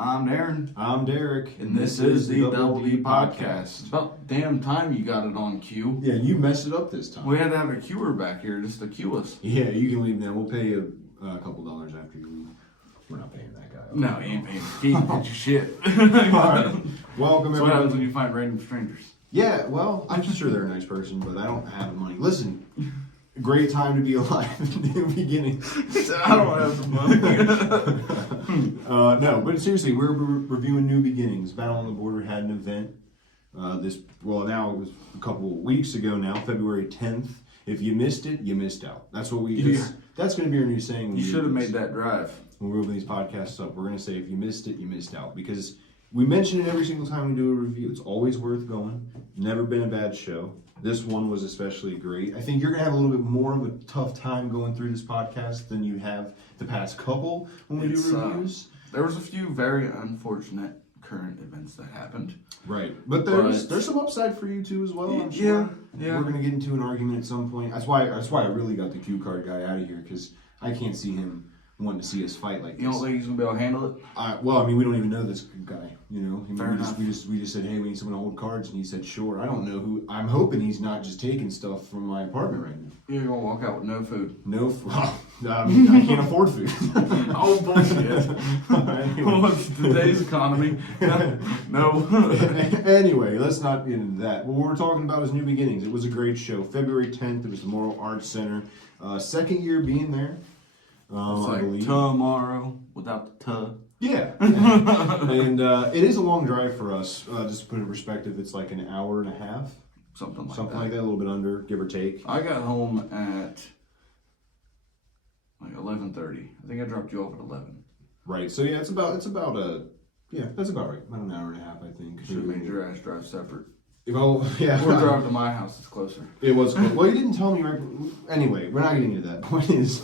I'm Darren. I'm Derek. And this is the Double D Podcast. It's about damn time you got it on cue. Yeah, you messed it up this time. We had to have a queuer back here just to cue us. Yeah, you can leave now. We'll pay you a couple dollars after you leave. We're not paying that guy. No, he ain't paying the key. Get your shit. Alright. Welcome, That's what happens when you find random strangers. Yeah, well, I'm sure they're a nice person, but I don't have the money. Listen, great time to be alive in the beginning. I don't have the money. No, but seriously, we're reviewing New Beginnings. Battle on the Border had an event. Now it was a couple of weeks ago now, February 10th. If you missed it, you missed out. That's what that's going to be our new saying. You should have made that drive. When we open these podcasts up, we're going to say, if you missed it, you missed out. Because we mention it every single time we do a review. It's always worth going. Never been a bad show. This one was especially great. I think you're going to have a little bit more of a tough time going through this podcast than you have the past couple when we do reviews. There was a few very unfortunate current events that happened. Right. But there's some upside for you too as well, I'm sure. Yeah. We're going to get into an argument at some point. That's why I really got the cue card guy out of here, because I can't see him wanting to see us fight like this. You don't think he's going to be able to handle it? Well, I mean, we don't even know this guy, you know. Fair enough. We just said, hey, we need someone to hold cards, and he said, sure. I don't know who. I'm hoping he's not just taking stuff from my apartment right now. You're going to walk out with no food. No food. I can't afford food. Oh, bullshit. Anyway. What's today's economy? No. Anyway, let's not get into that. What we're talking about is New Beginnings. It was a great show. February 10th, it was the Morrow Arts Center. Second year being there. It's like tomorrow without the tuh. Yeah. And it is a long drive for us. Just to put it in perspective, it's like an hour and a half. Something like that, a little bit under, give or take. I got home at like 11:30. I think I dropped you off at 11. Right. So yeah, that's about right. About an hour and a half, I think. Should have made your ass drive separate. Well, yeah. Or drive to my house. It's closer. It was close. Well, you didn't tell me right. Anyway, we're not getting into that. Point is,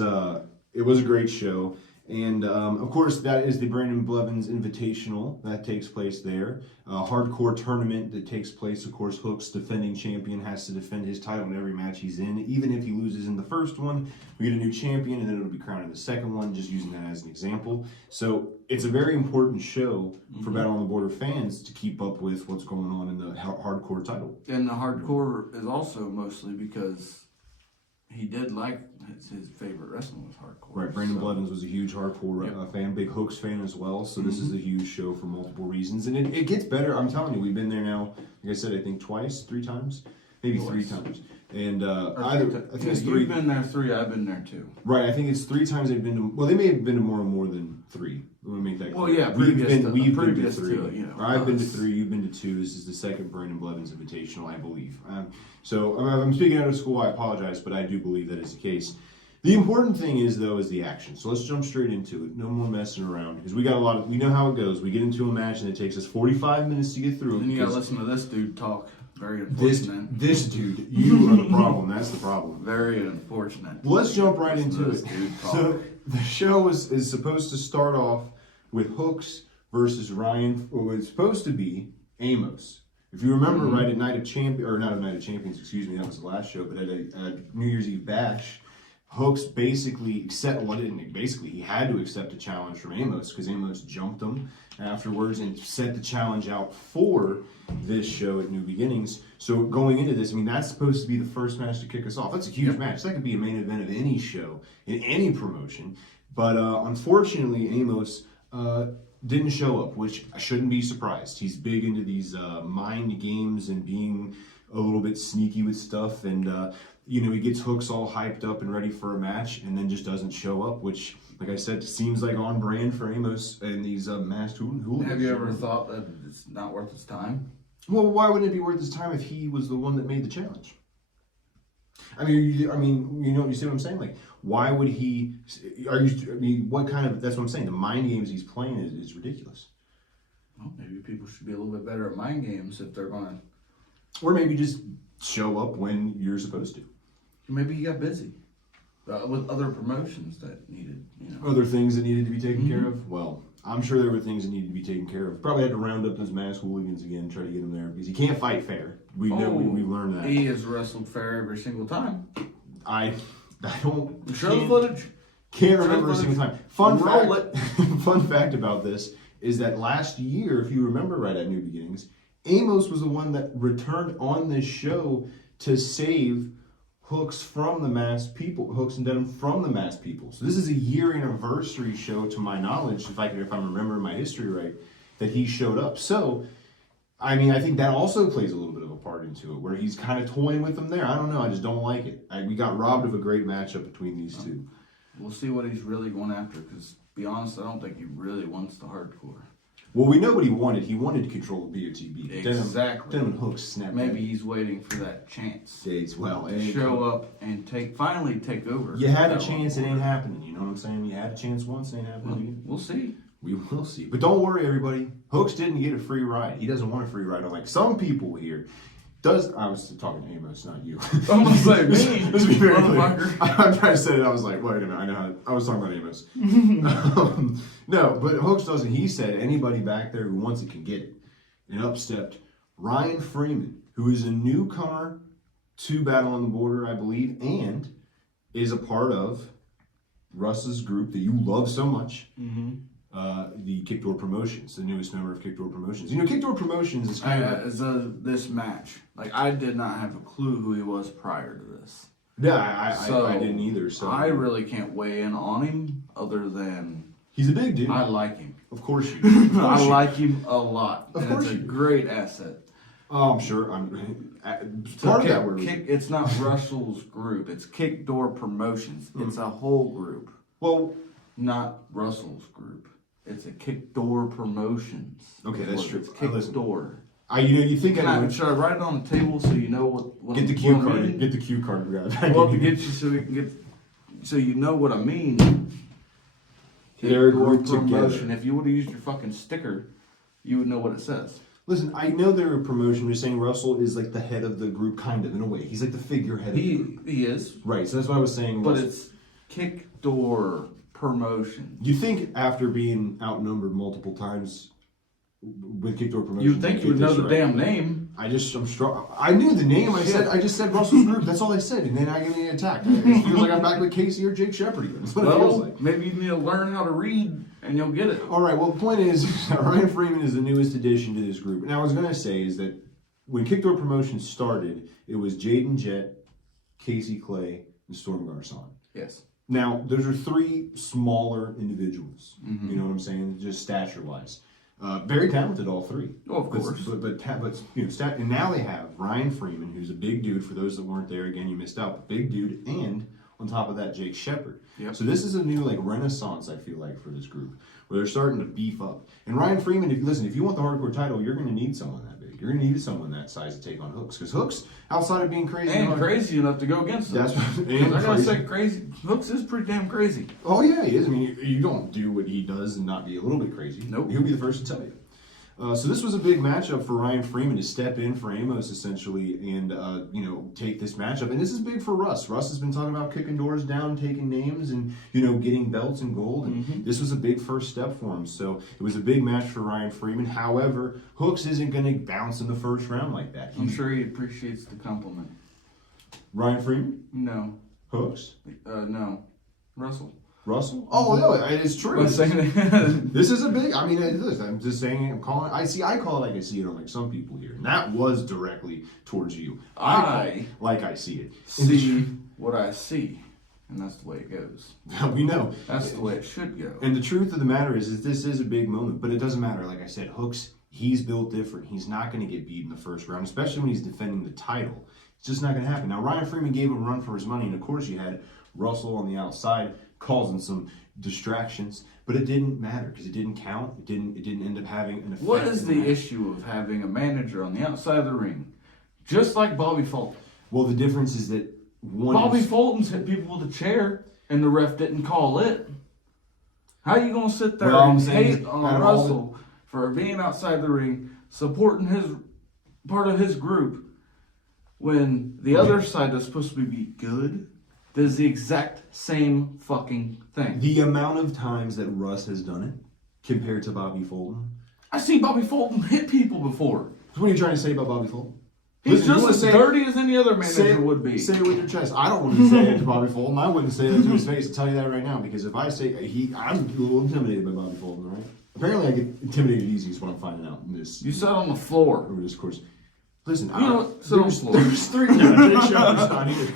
it was a great show. And, of course, that is the Brandon Blevins Invitational that takes place there. A hardcore tournament that takes place. Of course, Hook's defending champion has to defend his title in every match he's in. Even if he loses in the first one, we get a new champion, and then it'll be crowned in the second one, just using that as an example. So it's a very important show for Battle on the Border fans to keep up with what's going on in the hardcore title. And the hardcore is also mostly because he did like his favorite wrestling was hardcore. Right, Brandon Blevins was a huge hardcore fan, big Hooks fan as well. So this is a huge show for multiple reasons, and it gets better. I'm telling you, we've been there now. Like I said, I think three times, maybe three times. And I think it's three. You've been there 3. I've been there 2. Right, I think it's 3 times they've been to. Well, they may have been to more than 3. Let me make that clear. Well, yeah, we've been to 3. To, you know, I've been to 3. You've been to 2. This is the second Brandon Blevins Invitational, I believe. So I'm speaking out of school. I apologize, but I do believe that is the case. The important thing is the action. So let's jump straight into it. No more messing around, because we know how it goes. We get into a match and it takes us 45 minutes to get through. And you gotta listen to this dude talk. Very unfortunate. This dude, you are the problem. That's the problem. Very unfortunate. Let's jump right into it. So the show is supposed to start off with Hooks versus Ryan, or was supposed to be Amos. If you remember right at not a Night of Champions, excuse me, that was the last show, but at a New Year's Eve bash, Hooks basically he had to accept a challenge from Amos, because Amos jumped him afterwards and set the challenge out for this show at New Beginnings. So going into this, I mean, that's supposed to be the first match to kick us off. That's a huge match. That could be a main event of any show, in any promotion. But unfortunately, Amos didn't show up, which I shouldn't be surprised. He's big into these mind games and being a little bit sneaky with stuff, and he gets Hooks all hyped up and ready for a match, and then just doesn't show up, which, like I said, seems like on brand for Amos and these masked hooligans. Have you ever thought that it's not worth his time? Well, why wouldn't it be worth his time if he was the one that made the challenge? I mean, you see what I'm saying? Like, why would he? What kind of? That's what I'm saying. The mind games he's playing is ridiculous. Well, maybe people should be a little bit better at mind games if they're gonna. Or maybe just show up when you're supposed to. Maybe he got busy with other promotions that needed, Other things that needed to be taken care of? Well, I'm sure there were things that needed to be taken care of. Probably had to round up those masked hooligans again, try to get them there, because he can't fight fair. We learned that. He has wrestled fair every single time. I don't. Show the footage. Can't remember a single time. Fun Roll fact, fun fact about this is that last year, if you remember right at New Beginnings, Amos was the one that returned on this show to save Hooks from the masked people, Hooks and Denim from the masked people. So this is a year anniversary show, to my knowledge, if I'm remembering my history right, that he showed up. So, I mean, I think that also plays a little bit of a part into it, where he's kind of toying with them there. I don't know. I just don't like it. We got robbed of a great matchup between these two. We'll see what he's really going after, because, to be honest, I don't think he really wants the hardcore. Well, we know what he wanted. He wanted to control the BOTB. Exactly. Denim and Hooks snapped. Maybe he's waiting for that chance. To show up and finally take over. You had a chance, it ain't happening. You know what I'm saying? You had a chance once, it ain't happening again. We'll see. We will see. But don't worry, everybody. Hooks didn't get a free ride. He doesn't want a free ride. Unlike some people here. I was talking to Amos, not you. I'm gonna say me. Let's be very clear. I'm trying to say it. I was like, wait a minute. I know. I was talking about Amos. No, but Hooks doesn't. He said anybody back there who wants it can get it. And up stepped Ryan Freeman, who is a newcomer to Battle on the Border, I believe, and is a part of Russ's group that you love so much. Mm-hmm. The Kickdoor Promotions, the newest member of Kickdoor Promotions. You know, Kickdoor Promotions is kind of this match. Like, I did not have a clue who he was prior to this. Yeah, I didn't either. So I really can't weigh in on him, other than he's a big dude. I like him. Of course you do. I like him a lot. Of course it's a you do. great asset. Oh, I'm sure. Part of that word. It's not Russell's group. It's Kickdoor Promotions. It's a whole group. Well, not Russell's group. It's a Kickdoor Promotions. Okay, that's true. It's Kickdoor. You think should I write it on the table so you know what get the cue card? Get the cue card. Well, to get you so we can get, so you know what I mean. They're Kickdoor grouped Promotion. together. If you would have used your fucking sticker, you would know what it says. Listen, I know they're a promotion. You're saying Russell is like the head of the group, kind of, in a way. He's like the figurehead of the group. He is. Right, so that's why I was saying. But it's Kickdoor Promotion. You think after being outnumbered multiple times with Kickdoor Promotion, you'd think you would know the damn name. I'm strong. I knew the name. I just said Russell's group. That's all I said, and then I get attacked. It feels like I'm back with Casey or Jake Shepard again. That's what it feels like. Maybe you need to learn how to read, and you'll get it. All right. Well, the point is, Ryan Freeman is the newest addition to this group. And I was going to say is that when Kickdoor Promotion started, it was Jaden Jett, Casey Clay, and Storm Garcon. Yes. Now, those are three smaller individuals. Mm-hmm. You know what I'm saying? Just stature-wise. Very talented, all three. Oh, of course. But you know, and now they have Ryan Freeman, who's a big dude. For those that weren't there, again, you missed out. Big dude, and on top of that, Jake Shepard. Yep. So this is a new renaissance, I feel like, for this group, where they're starting to beef up. And Ryan Freeman, if you want the hardcore title, you're going to need someone that big. You're going to need someone that size to take on Hooks, because Hooks, outside of being crazy and crazy enough to go against him. That's what, I gotta say, crazy. Hooks is pretty damn crazy. Oh yeah, he is. I mean, you don't do what he does and not be a little bit crazy. Nope. He'll be the first to tell you. So this was a big matchup for Ryan Freeman to step in for Amos essentially and take this matchup. And this is big for Russ. Russ has been talking about kicking doors down, taking names, and getting belts and gold. And this was a big first step for him. So it was a big match for Ryan Freeman. However, Hooks isn't going to bounce in the first round like that. I'm sure he appreciates the compliment. Ryan Freeman? No. Hooks? No. Russell? Oh no, it's true. This is a big. I mean, I'm just saying. I call it like I see it, unlike some people here. And that was directly towards you. I see it. See what I see, and that's the way it goes. We know. That's the way it should go. And the truth of the matter is this is a big moment, but it doesn't matter. Like I said, Hooks, he's built different. He's not going to get beat in the first round, especially when he's defending the title. It's just not going to happen. Now, Ryan Freeman gave him a run for his money, and of course, you had Russell on the outside causing some distractions, but it didn't matter because it didn't count. It didn't end up having an effect. What is the issue of having a manager on the outside of the ring, just like Bobby Fulton? Well, the difference is that Bobby Fulton's hit people with a chair, and the ref didn't call it. How are you gonna sit there and hate on Russell for being outside the ring, supporting his part of his group, when the other side is supposed to be good? Does the exact same fucking thing. The amount of times that Russ has done it compared to Bobby Fulton. I've seen Bobby Fulton hit people before. So what are you trying to say about Bobby Fulton? He's just as dirty as any other manager would be. Say it with your chest. I don't want to say it to Bobby Fulton. I wouldn't say that to his face. I'll tell you that right now, because if I say I'm a little intimidated by Bobby Fulton, right? Apparently, I get intimidated easy is what I'm finding out in this. You sat on the floor over this course. Listen, there's 3 now. Jake Shepard's not here.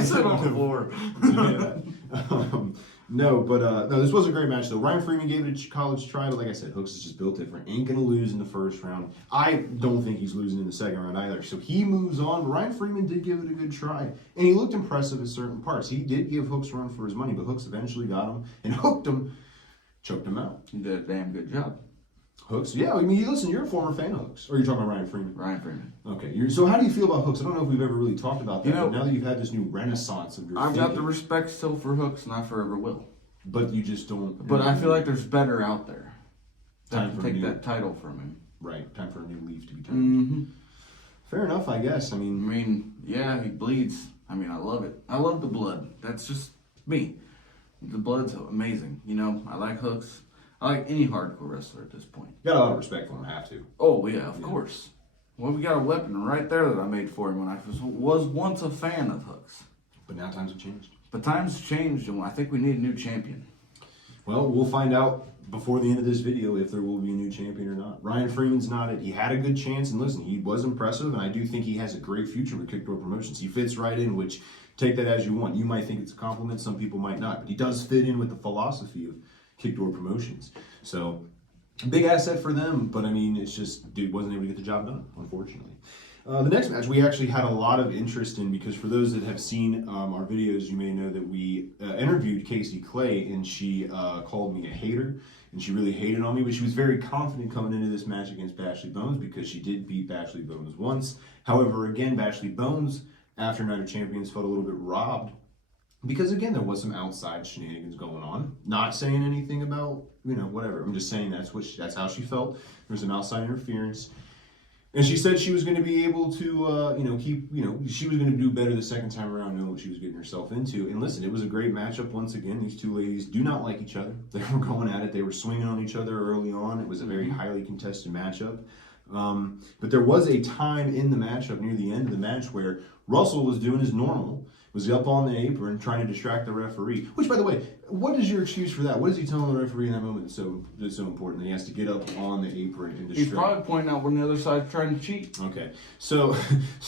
Sit on the floor. No, this was a great match though. Ryan Freeman gave it a college try, but like I said, Hooks is just built different. Ain't gonna lose in the first round. I don't think he's losing in the second round either. So he moves on. Ryan Freeman did give it a good try, and he looked impressive at certain parts. He did give Hooks a run for his money, but Hooks eventually got him and hooked him, choked him out. He did a damn good job. Hooks, yeah. I mean, listen, you're a former fan of Hooks. Or you're talking about Ryan Freeman? Ryan Freeman. Okay. So how do you feel about Hooks? I don't know if we've ever really talked about that. But now that you've had this new renaissance of your I've got the respect still for Hooks, and I forever will. But you just don't. But I feel like there's better out there. Time to take that title from him. Right. Time for a new leaf to be turned. Mm-hmm. Fair enough, I guess. I mean, yeah, he bleeds. I mean, I love it. I love the blood. That's just me. The blood's amazing. You know, I like Hooks. I like any hardcore wrestler at this point. You got a lot of respect for him, have to. Oh, yeah, of course. Well, we got a weapon right there that I made for him when I was once a fan of Hooks. But now times have changed. But times changed, and I think we need a new champion. Well, we'll find out before the end of this video if there will be a new champion or not. Ryan Freeman's not it. He had a good chance, and listen, he was impressive, and I do think he has a great future with Kickdoor Promotions. He fits right in, which, take that as you want. You might think it's a compliment, some people might not, but he does fit in with the philosophy of Kickdoor Promotions. So, big asset for them, but I mean, it's just, dude wasn't able to get the job done, unfortunately. The next match we actually had a lot of interest in, because for those that have seen our videos, you may know that we interviewed Casey Clay, and she called me a hater, and she really hated on me, but she was very confident coming into this match against Bashley Bones because she did beat Bashley Bones once. However, again, Bashley Bones, after Night of Champions, felt a little bit robbed because, again, there was some outside shenanigans going on. Not saying anything about, whatever. I'm just saying that's how she felt. There was some outside interference. And she said she was going to be able to, she was going to do better the second time around, knowing what she was getting herself into. And listen, it was a great matchup once again. These two ladies do not like each other. They were going at it. They were swinging on each other early on. It was a very highly contested matchup. But there was a time in the matchup near the end of the match where Russell was doing his normal. Was up on the apron trying to distract the referee. Which, by the way, what is your excuse for that? What is he telling the referee in that moment that's so important that he has to get up on the apron and distract? He's probably pointing out when the other side's trying to cheat. Okay, so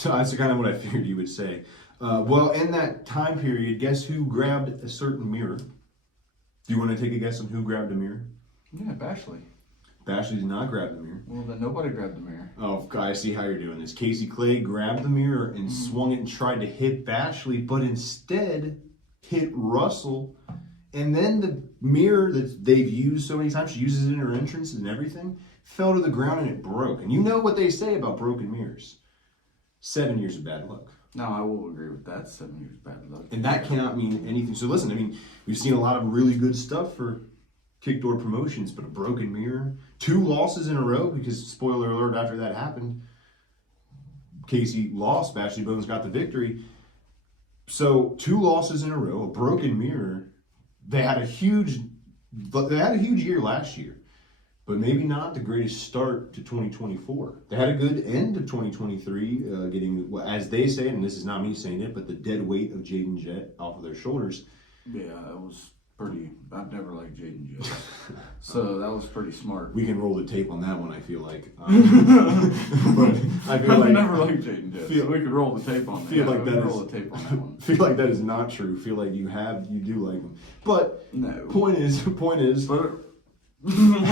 that's kind of what I figured you would say. Well, in that time period, guess who grabbed a certain mirror? Do you want to take a guess on who grabbed a mirror? Yeah, Bashley. Bashley did not grab the mirror. Well, then nobody grabbed the mirror. Oh, I see how you're doing this. Casey Clay grabbed the mirror and swung it and tried to hit Bashley, but instead hit Russell. And then the mirror that they've used so many times, she uses it in her entrances and everything, fell to the ground and it broke. And you know what they say about broken mirrors. 7 years of bad luck. No, I will agree with that. 7 years of bad luck. And that cannot mean anything. So listen, I mean, we've seen a lot of really good stuff for Kickdoor Promotions, but a broken mirror, 2 losses in a row, because spoiler alert, after that happened, Casey lost, Bashley Bones got the victory. So 2 losses in a row, a broken mirror. They had a huge year last year, but maybe not the greatest start to 2024. They had a good end of 2023, getting, as they say, and this is not me saying it, but the dead weight of Jaden Jett off of their shoulders. Yeah, it was pretty. I've never liked Jaden Jett, so that was pretty smart. We can roll the tape on that one, I feel like. But I feel I've never liked Jaden Jett, so we could roll the tape on that. Feel like that roll the tape on that one. Feel like that is not true. Feel like you do like him. But no. Point is. But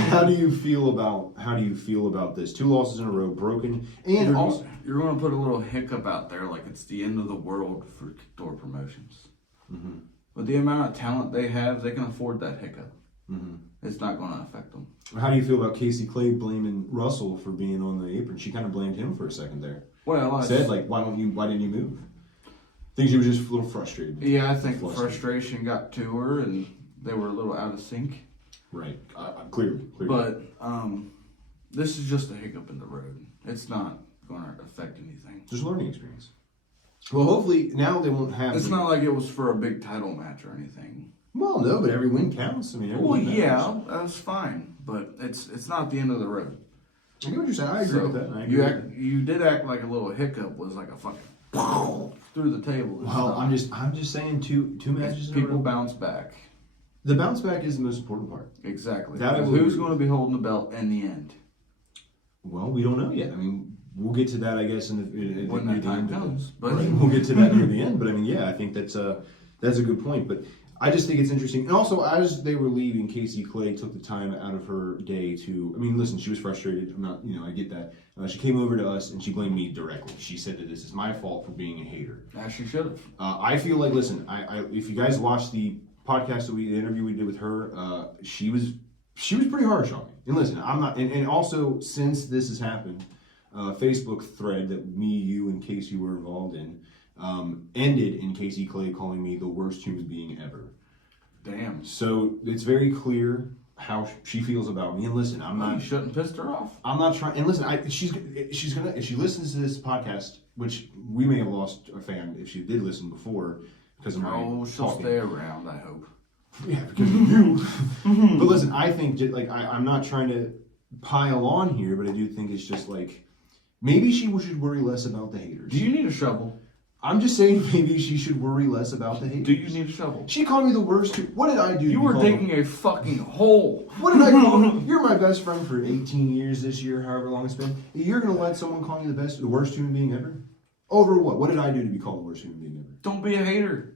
how do you feel about this? 2 losses in a row, broken, and also you're going to put a little hiccup out there, like it's the end of the world for Kickdoor Promotions. Mm-hmm. With the amount of talent they have, they can afford that hiccup. Mm-hmm. It's not going to affect them. How do you feel about Casey Clay blaming Russell for being on the apron? She kind of blamed him for a second there. Well, said like, why didn't you move? I think she was just a little frustrated. Yeah, I think the frustration got to her, and they were a little out of sync. Right, clearly. But this is just a hiccup in the road. It's not going to affect anything. Just learning experience. Well, hopefully now they won't have. It's not like it was for a big title match or anything. Well, no, but every win counts. I mean, well, yeah, that's fine, but it's not the end of the road. I get what you're saying. I agree with that. You did act like a little hiccup was like a fucking through the table. Well, I'm just saying two matches. People bounce back. The bounce back is the most important part. Exactly. Who's going to be holding the belt in the end? Well, we don't know yet. I mean, we'll get to that, I guess, when that time comes. But we'll get to that near the end. But I mean, yeah, I think that's a good point. But I just think it's interesting. And also, as they were leaving, Casey Clay took the time out of her day to. I mean, listen, she was frustrated. I'm not, I get that. She came over to us and she blamed me directly. She said that this is my fault for being a hater. As she should have. I feel like, listen, if you guys watched the podcast the interview we did with her, she was pretty harsh on me. And listen, I'm not. And also, since this has happened, Facebook thread that me, you, and Casey were involved in ended in Casey Clay calling me the worst human being ever. Damn. So it's very clear how she feels about me. And listen, I'm not. You shouldn't piss her off. I'm not trying. And listen, she's gonna, if she listens to this podcast, which we may have lost a fan if she did listen before because of my she'll talking. stay around. I hope. Yeah, because of you. But listen, I think like I'm not trying to pile on here, but I do think it's just like maybe she should worry less about the haters. Do you need a shovel? I'm just saying maybe she should worry less about the haters. Do you need a shovel? She called me the worst. What did I do? You were digging a fucking hole. What did I call you? You're my best friend for 18 years this year, however long it's been. You're gonna let someone call you the worst human being ever? Over what? What did I do to be called the worst human being ever? Don't be a hater.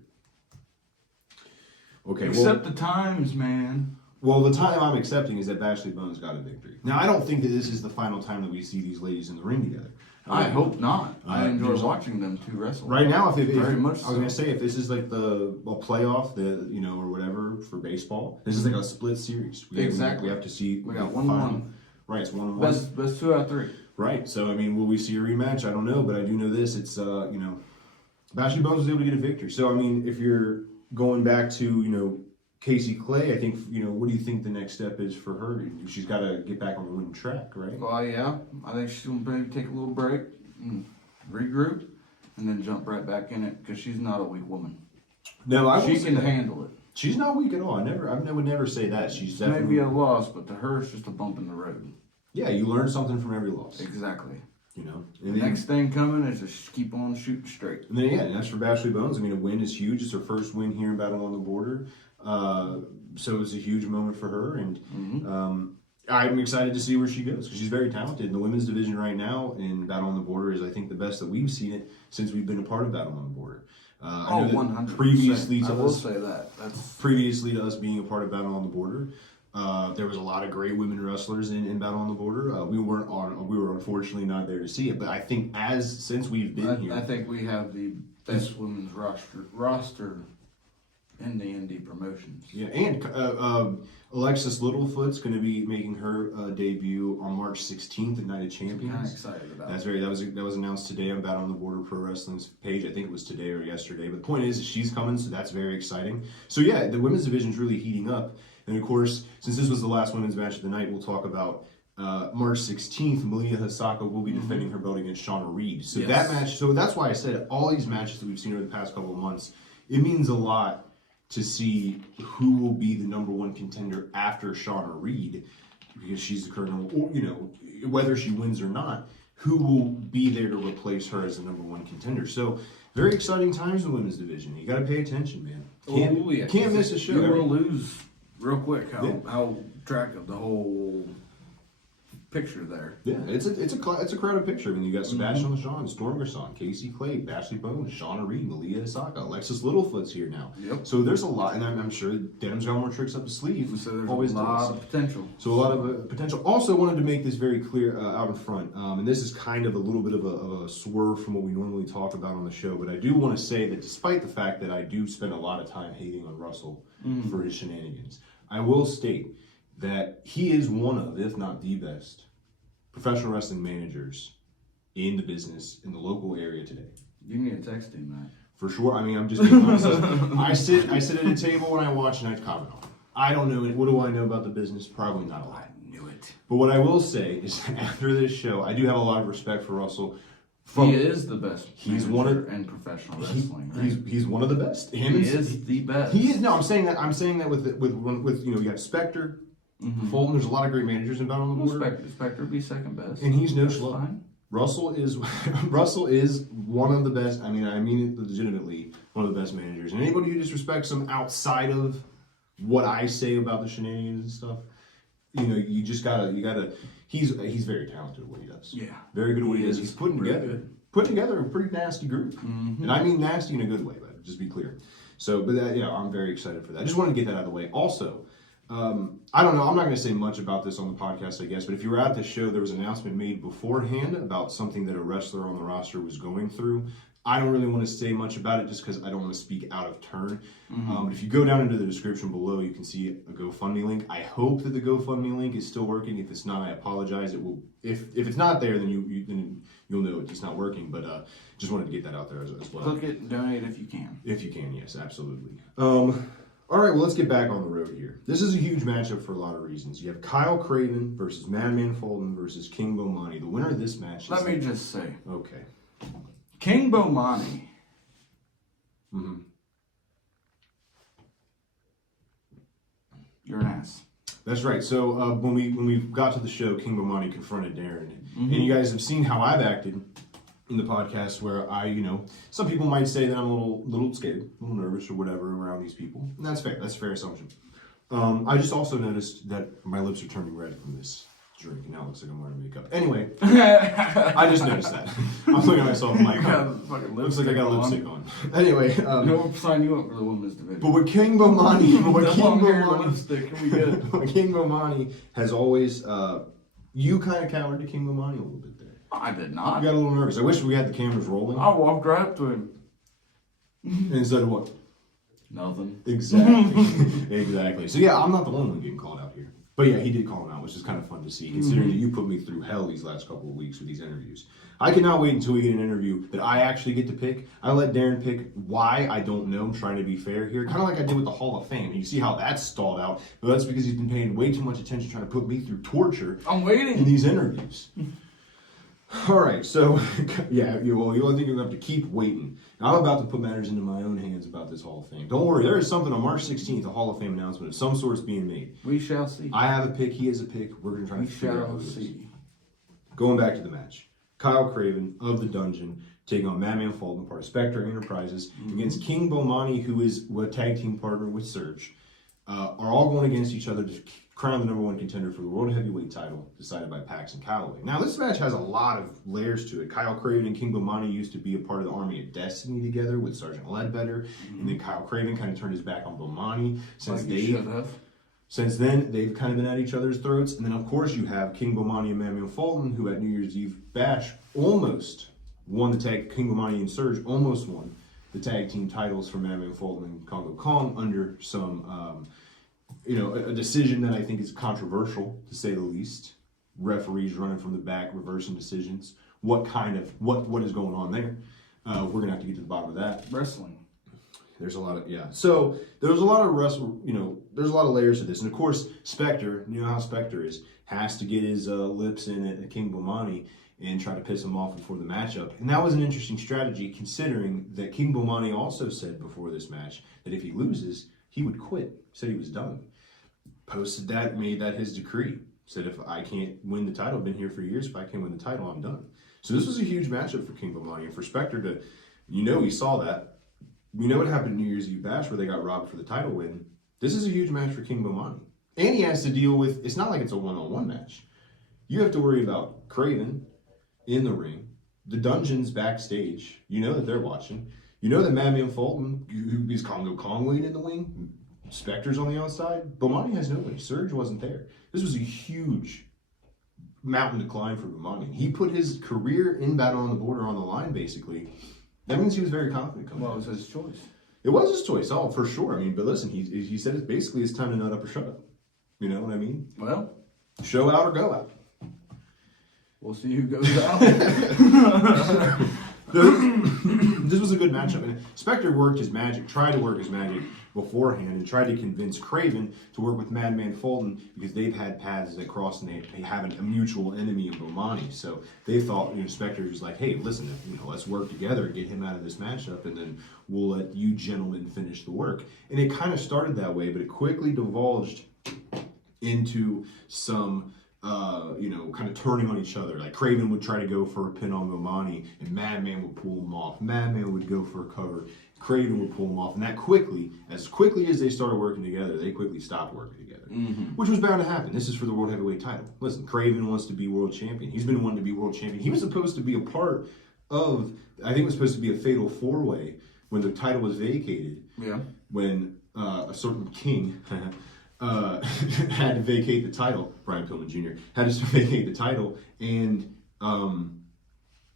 Okay. Accept the times, man. Well, the time I'm accepting is that Bashley Bones got a victory. Now, I don't think that this is the final time that we see these ladies in the ring together. I hope not. I enjoy watching them two wrestle. Right now, if very much I was gonna say if this is like a playoff, or whatever for baseball, this is like a split series. Exactly. We have to see. We got 1-1. Right, it's 1-1. Best 2 out of 3. Right. So I mean, will we see a rematch? I don't know, but I do know this. It's Bashley Bones was able to get a victory. So I mean, if you're going back to Casey Clay, I think, what do you think the next step is for her? She's got to get back on the winning track, right? Well, yeah. I think she's going to maybe take a little break, regroup, and then jump right back in it because she's not a weak woman. No, she can handle it. She's not weak at all. I would never say that. She's definitely maybe a loss, but to her, it's just a bump in the road. Yeah, you learn something from every loss. Exactly. And the next thing coming is just keep on shooting straight. And then, and that's for Bashley Bones. I mean, a win is huge. It's her first win here in Battle on the Border. So it's a huge moment for her, and I'm excited to see where she goes because she's very talented. And the women's division right now in Battle on the Border is, I think, the best that we've seen it since we've been a part of Battle on the Border. 100%. Previously to I will us, say that. Previously to us being a part of Battle on the Border, there was a lot of great women wrestlers in Battle on the Border. We were unfortunately not there to see it, but I think since we've been here, I think we have the best women's roster in the indie promotions. Yeah, and Alexis Littlefoot's going to be making her debut on March 16th at Night of Champions. I'm kind of excited about that was announced today on Battle on the Border Pro Wrestling's page. I think it was today or yesterday. But the point is she's coming, so that's very exciting. So yeah, the women's division's really heating up. And of course, since this was the last women's match of the night, we'll talk about March 16th. Malia Hisaka will be defending her belt against Shauna Reed. So that match. So that's why I said all these matches that we've seen over the past couple of months, it means a lot to see who will be the number one contender after Shauna Reed, because she's the current, whether she wins or not, who will be there to replace her as the number one contender. So very exciting times in the women's division. You got to pay attention, man. Can't miss a show. You will lose real quick how track of the whole picture there. Yeah, it's a crowded picture. I mean, you got Sebastian LeJean, Storm Garcon, Casey Clay, Bashley Bones, Shauna Reed, Malia Hisaka, Alexis Littlefoot's here now. Yep. So there's a lot, and I'm sure Denham's got more tricks up his sleeve. So there's always a lot of potential. So a lot of potential. Also wanted to make this very clear out in front, and this is kind of a little bit of a swerve from what we normally talk about on the show, but I do want to say that despite the fact that I do spend a lot of time hating on Russell for his shenanigans, I will state that he is one of, if not the best, professional wrestling managers in the business in the local area today. You need to text him that. For sure. I mean, I'm just being honest. I sit at a table and I watch and I comment on it. I don't know it. What do I know about the business? Probably not a lot. I knew it. But what I will say is that after this show, I do have a lot of respect for Russell. He is the best. He's one of in professional wrestling. Right? He's one of the best. He is the best. He is. No, I'm saying that. I'm saying that with you got Spectre. Fulton, there's a lot of great managers in Battle on the Border. Spectre would be second best. And he's no schlub. Russell is one of the best. I mean it legitimately one of the best managers. And anybody who disrespects him outside of what I say about the shenanigans and stuff, you just gotta. He's very talented at what he does. Yeah, very good at what he does. He's putting together a pretty nasty group, and I mean nasty in a good way. But just be clear. So, but I'm very excited for that. I just wanted to get that out of the way. Also. I don't know. I'm not going to say much about this on the podcast, I guess. But if you were at the show, there was an announcement made beforehand about something that a wrestler on the roster was going through. I don't really want to say much about it just because I don't want to speak out of turn. But if you go down into the description below, you can see a GoFundMe link. I hope that the GoFundMe link is still working. If it's not, I apologize. It will. If it's not there, then you'll know it's not working. But just wanted to get that out there as well. Click it and donate if you can. If you can, yes, absolutely. All right, well, let's get back on the road here. This is a huge matchup for a lot of reasons. You have Kyle Craven versus Madman Fulton versus King Bomani. The winner of this match is... Let me just say. Okay. King Bomani. You're an ass. That's right. So when we got to the show, King Bomani confronted Darren. And you guys have seen how I've acted in the podcast where some people might say that I'm a little scared, a little nervous or whatever around these people. And that's fair. That's a fair assumption. I just also noticed that my lips are turning red from this drink, and now it looks like I'm wearing makeup. Anyway, I just noticed that. I'm looking at myself in my looks like I got lipstick on. Anyway. No, sign you up for the women's division. But with King Bomani, King Bomani has always, you kind of cowered to King Bomani a little bit there. I did not. You got a little nervous. I wish we had the cameras rolling. I walked right up to him. Instead of what? Nothing. Exactly. Exactly. So yeah, I'm not the only one getting called out here. But yeah, he did call him out, which is kind of fun to see, considering that you put me through hell these last couple of weeks with these interviews. I cannot wait until we get an interview that I actually get to pick. I let Darren pick why, I don't know. I'm trying to be fair here. Kind of like I did with the Hall of Fame. And you see how that's stalled out. But that's because he's been paying way too much attention trying to put me through torture. I'm waiting. In these interviews. All right, so, yeah, you'll think you're going to have to keep waiting. I'm about to put matters into my own hands about this Hall of Fame. Don't worry, there is something on March 16th, a Hall of Fame announcement of some sort is being made. We shall see. I have a pick, he has a pick. We're going to try to figure out who it is. We shall see. Going back to the match. Kyle Craven of the Dungeon taking on Madman Fulton, part of Spectre Enterprises, against King Bomani, who is a tag team partner with Surge, are all going against each other to crown the number one contender for the World Heavyweight title, decided by Pax and Calloway. Now, this match has a lot of layers to it. Kyle Craven and King Bomani used to be a part of the Army of Destiny together with Sergeant Ledbetter, and then Kyle Craven kind of turned his back on Bomani. Since then, they've kind of been at each other's throats. And then, of course, you have King Bomani and Madman Fulton, who at New Year's Eve Bash almost won the tag. King Bomani and Surge almost won the tag team titles for Madman Fulton and Congo Kong under some... a decision that I think is controversial, to say the least. Referees running from the back, reversing decisions. What is going on there? We're gonna have to get to the bottom of that. Wrestling. There's a lot of So there's a lot of there's a lot of layers to this, and of course Spectre, you know how Spectre is, has to get his lips in at King Bomani and try to piss him off before the matchup. And that was an interesting strategy, considering that King Bomani also said before this match that if he loses, he would quit. Said he was done. Posted that, made that his decree. Said if I can't win the title, I've been here for years, if I can't win the title, I'm done. So this was a huge matchup for King Bomani. And for Spectre to, we saw that. We know what happened at New Year's Eve Bash where they got robbed for the title win. This is a huge match for King Bomani. And he has to deal with, it's not like it's a one-on-one match. You have to worry about Craven in the ring, the Dungeons backstage. You know that they're watching. You know that Madman Fulton, who is Congo Kong waiting in the wing, Spectre's on the outside. Bomani has nobody. Surge wasn't there. This was a huge mountain to climb for Bomani. He put his career in Battle on the Border on the line, basically. That means he was very confident coming Well, it was his choice. It was his choice, for sure. I mean, but listen, he said it's basically it's time to nut up or shut up. You know what I mean? Well, show out or go out. We'll see who goes out. This was a good matchup. And Spectre tried to work his magic beforehand and tried to convince Craven to work with Madman Fulton because they've had paths that cross and they have a mutual enemy in Bomani. So they thought, Spectre was like, hey, listen, let's work together and get him out of this matchup and then we'll let you gentlemen finish the work. And it kind of started that way, but it quickly divulged into some, kind of turning on each other. Like Craven would try to go for a pin on Bomani, and Madman would pull him off. Madman would go for a cover. Craven would pull him off. And that as quickly as they started working together, they quickly stopped working together, which was bound to happen. This is for the World Heavyweight title. Listen, Craven wants to be world champion. He's been wanting to be world champion. He was supposed to be a part of, I think it was supposed to be a fatal four-way when the title was vacated. Yeah. When a certain king had to vacate the title. Brian Pillman Jr. had to vacate the title, and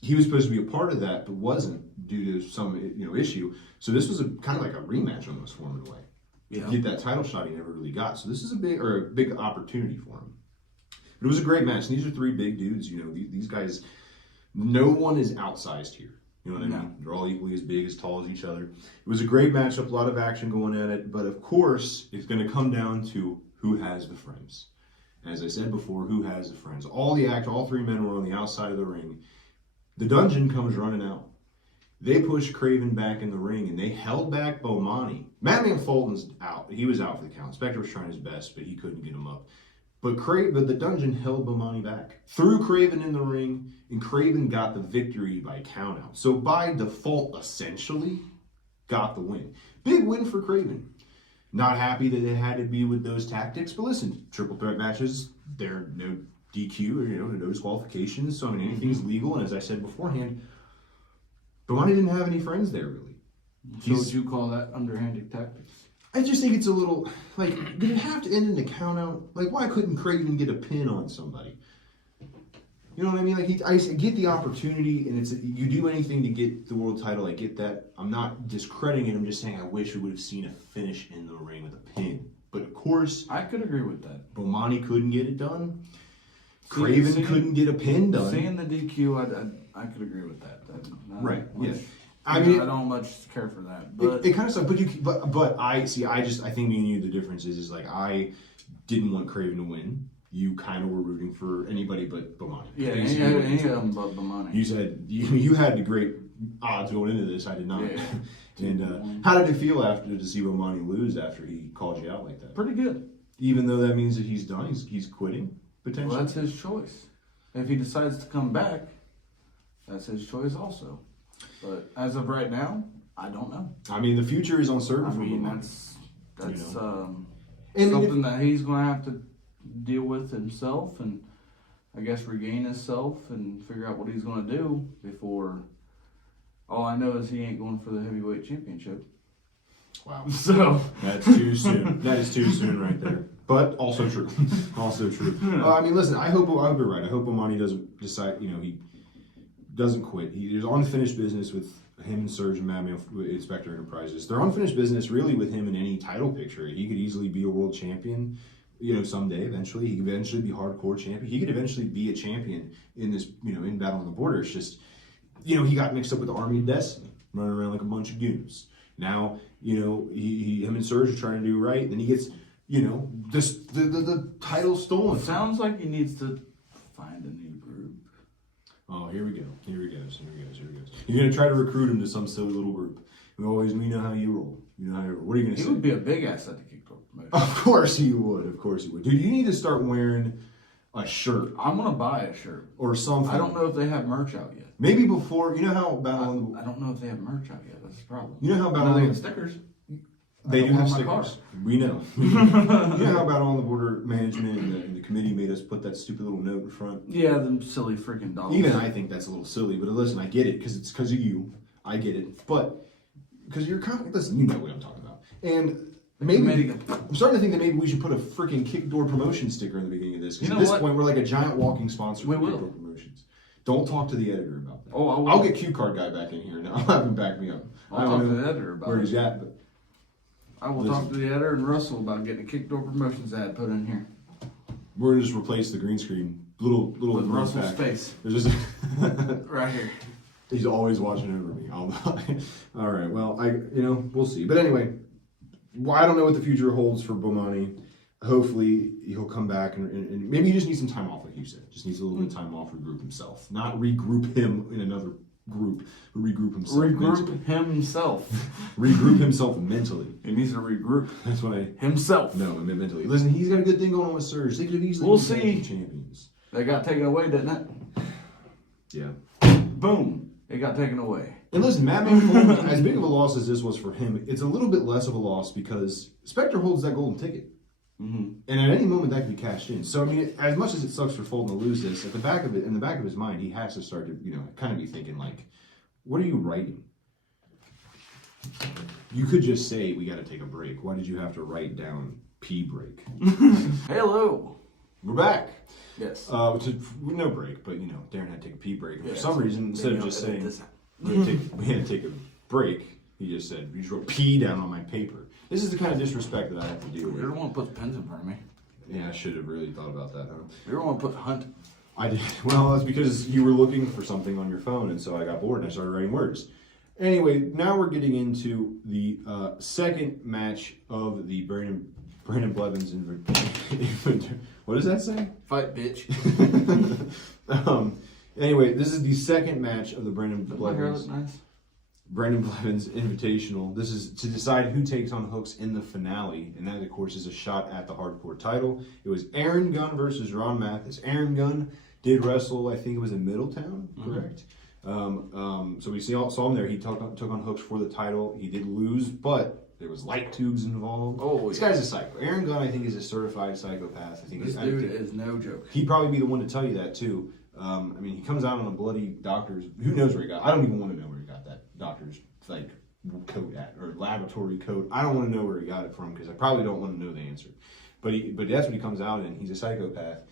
he was supposed to be a part of that, but wasn't due to some issue. So this was kind of like a rematch almost for him in a way. Yeah. Get that title shot he never really got. So this is a big opportunity for him. But it was a great match. These are three big dudes. These guys. No one is outsized here. You know what I mean? No. They're all equally as big, as tall as each other. It was a great matchup, a lot of action going at it. But of course, it's going to come down to who has the frames. As I said before, who has the frames? All three men were on the outside of the ring. The Dungeon comes running out. They pushed Craven back in the ring, and they held back Bomani. Madman Fulton's out. He was out for the count. Spectre was trying his best, but he couldn't get him up. But the Dungeon held Bomani back. Threw Craven in the ring, and Craven got the victory by countout. So by default, essentially, got the win. Big win for Craven. Not happy that it had to be with those tactics, but listen, triple threat matches, there are no DQ or no disqualifications. So anything's legal. And as I said beforehand, Bomani didn't have any friends there really. So would you call that underhanded tactics? I just think it's a little, did it have to end in a count out? Why couldn't Craven get a pin on somebody? You know what I mean? I get the opportunity, and you do anything to get the world title. I get that. I'm not discrediting it. I'm just saying I wish we would have seen a finish in the ring with a pin. But of course, I could agree with that. Bomani couldn't get it done. Craven couldn't get a pin done. Seeing the DQ, I could agree with that. Right, yeah. I don't much care for that. But it kind of sucks. But I think me and you, the difference is I didn't want Craven to win. You kind of were rooting for anybody but Bomani. Yeah, any of them but Bomani. You said you had the great odds going into this. I did not. Yeah. And how did it feel to see Bomani lose after he called you out like that? Pretty good. Even though that means that he's done, he's quitting potentially. Well, that's his choice. If he decides to come back, that's his choice also. But as of right now, I don't know. I mean, the future is uncertain for Bomani. That's something that he's going to have to deal with himself, and I guess regain himself and figure out what he's going to do before. All I know is he ain't going for the heavyweight championship. Wow. So that's too soon. That is too soon right there. But also true. Also true. I mean, listen, I hope you're right. I hope Bomani doesn't decide, he doesn't quit. There's unfinished business with him and Surge and Madman with Spectre Enterprises. They're unfinished business really with him in any title picture. He could easily be a world champion, someday, eventually. He could eventually be hardcore champion. He could eventually be a champion in this, in Battle on the Border. It's just, he got mixed up with the Army of Destiny, running around like a bunch of goons. Now, him and Surge are trying to do right. Then he gets, the title stolen. Sounds like he needs to find a new group. Oh, here we go. Here he goes. You're going to try to recruit him to some silly little group. We know how you roll. What are you going to say? He would be a big asset to Kickboxing promotion. Of course he would. Dude, you need to start wearing a shirt. I'm going to buy a shirt. Or something. I don't know if they have merch out yet. Maybe before, how I don't know if they have merch out yet. That's the problem. You know how Battle they have stickers. They do have stickers. We know. You know how Battle on the Border management and the committee made us put that stupid little note in front? Yeah, them silly freaking dogs. Even I think that's a little silly, but listen, I get it because it's because of you. I get it. But because you're listen, you know what I'm talking about. And maybe I'm starting to think that maybe we should put a freaking Kick Door promotion sticker in the beginning of this. Because at this point, we're like a giant walking sponsor for Kick Door Promotions. Don't talk to the editor about that. Oh, I'll get Cue Card Guy back in here now. I'll have him back me up. I'll talk to the editor about where he's at, but I will talk to the editor and Russell about getting a Kick Door Promotions ad put in here. We're gonna just replace the green screen. Little with Russell's face. There's just right here. He's always watching over me. All right. Well, we'll see. But anyway, I don't know what the future holds for Bomani. Hopefully, he'll come back and maybe he just needs some time off, like you said. Just needs a little bit of time off, regroup himself, not regroup him in another regroup himself. Regroup himself mentally. He needs to regroup. That's what I... Himself. No, I meant mentally. Listen, he's got a good thing going on with Surge. They could have easily been champions. They got taken away, didn't it? Yeah. Boom. It got taken away. And listen, Matt Mayfield, as big of a loss as this was for him, it's a little bit less of a loss because Spectre holds that golden ticket. Mm-hmm. And at any moment that could be cashed in. So I mean, as much as it sucks for Fulton to lose this, in the back of his mind, he has to start to, kind of be thinking like, what are you writing? You could just say we got to take a break. Why did you have to write down P break? Hello. We're back. Yes. Which is no break, but Darren had to take a pee break. For some reason, instead of just saying we had to take a break, he just said, "You just wrote P down on my paper." This is the kind of disrespect that I have to deal with. You're the one who put pens in front of me. Yeah, I should have really thought about that, huh? You're the one who put Hunt. I did. Well, that's because you were looking for something on your phone, and so I got bored and I started writing words. Anyway, now we're getting into the second match of the Brandon Blevins what does that say? Fight, bitch. Anyway, this is the second match of the Brandon Blevins. Nice. Brandon Blevins Invitational. This is to decide who takes on Hooks in the finale, and that, of course, is a shot at the hardcore title. It was Aaron Gunn versus Ron Mathis. Aaron Gunn did wrestle, I think it was in Middletown, correct? So we saw him there. He took on Hooks for the title. He did lose, but there was light tubes involved. Oh, this guy's a psycho. Aaron Gunn, I think, is a certified psychopath. I think this dude is no joke. He'd probably be the one to tell you that too. I mean, he comes out on a bloody doctor's. Who knows where he got? I don't even want to know where he got that doctor's coat at or laboratory coat. I don't want to know where he got it from because I probably don't want to know the answer. But that's what he comes out in. He's a psychopath.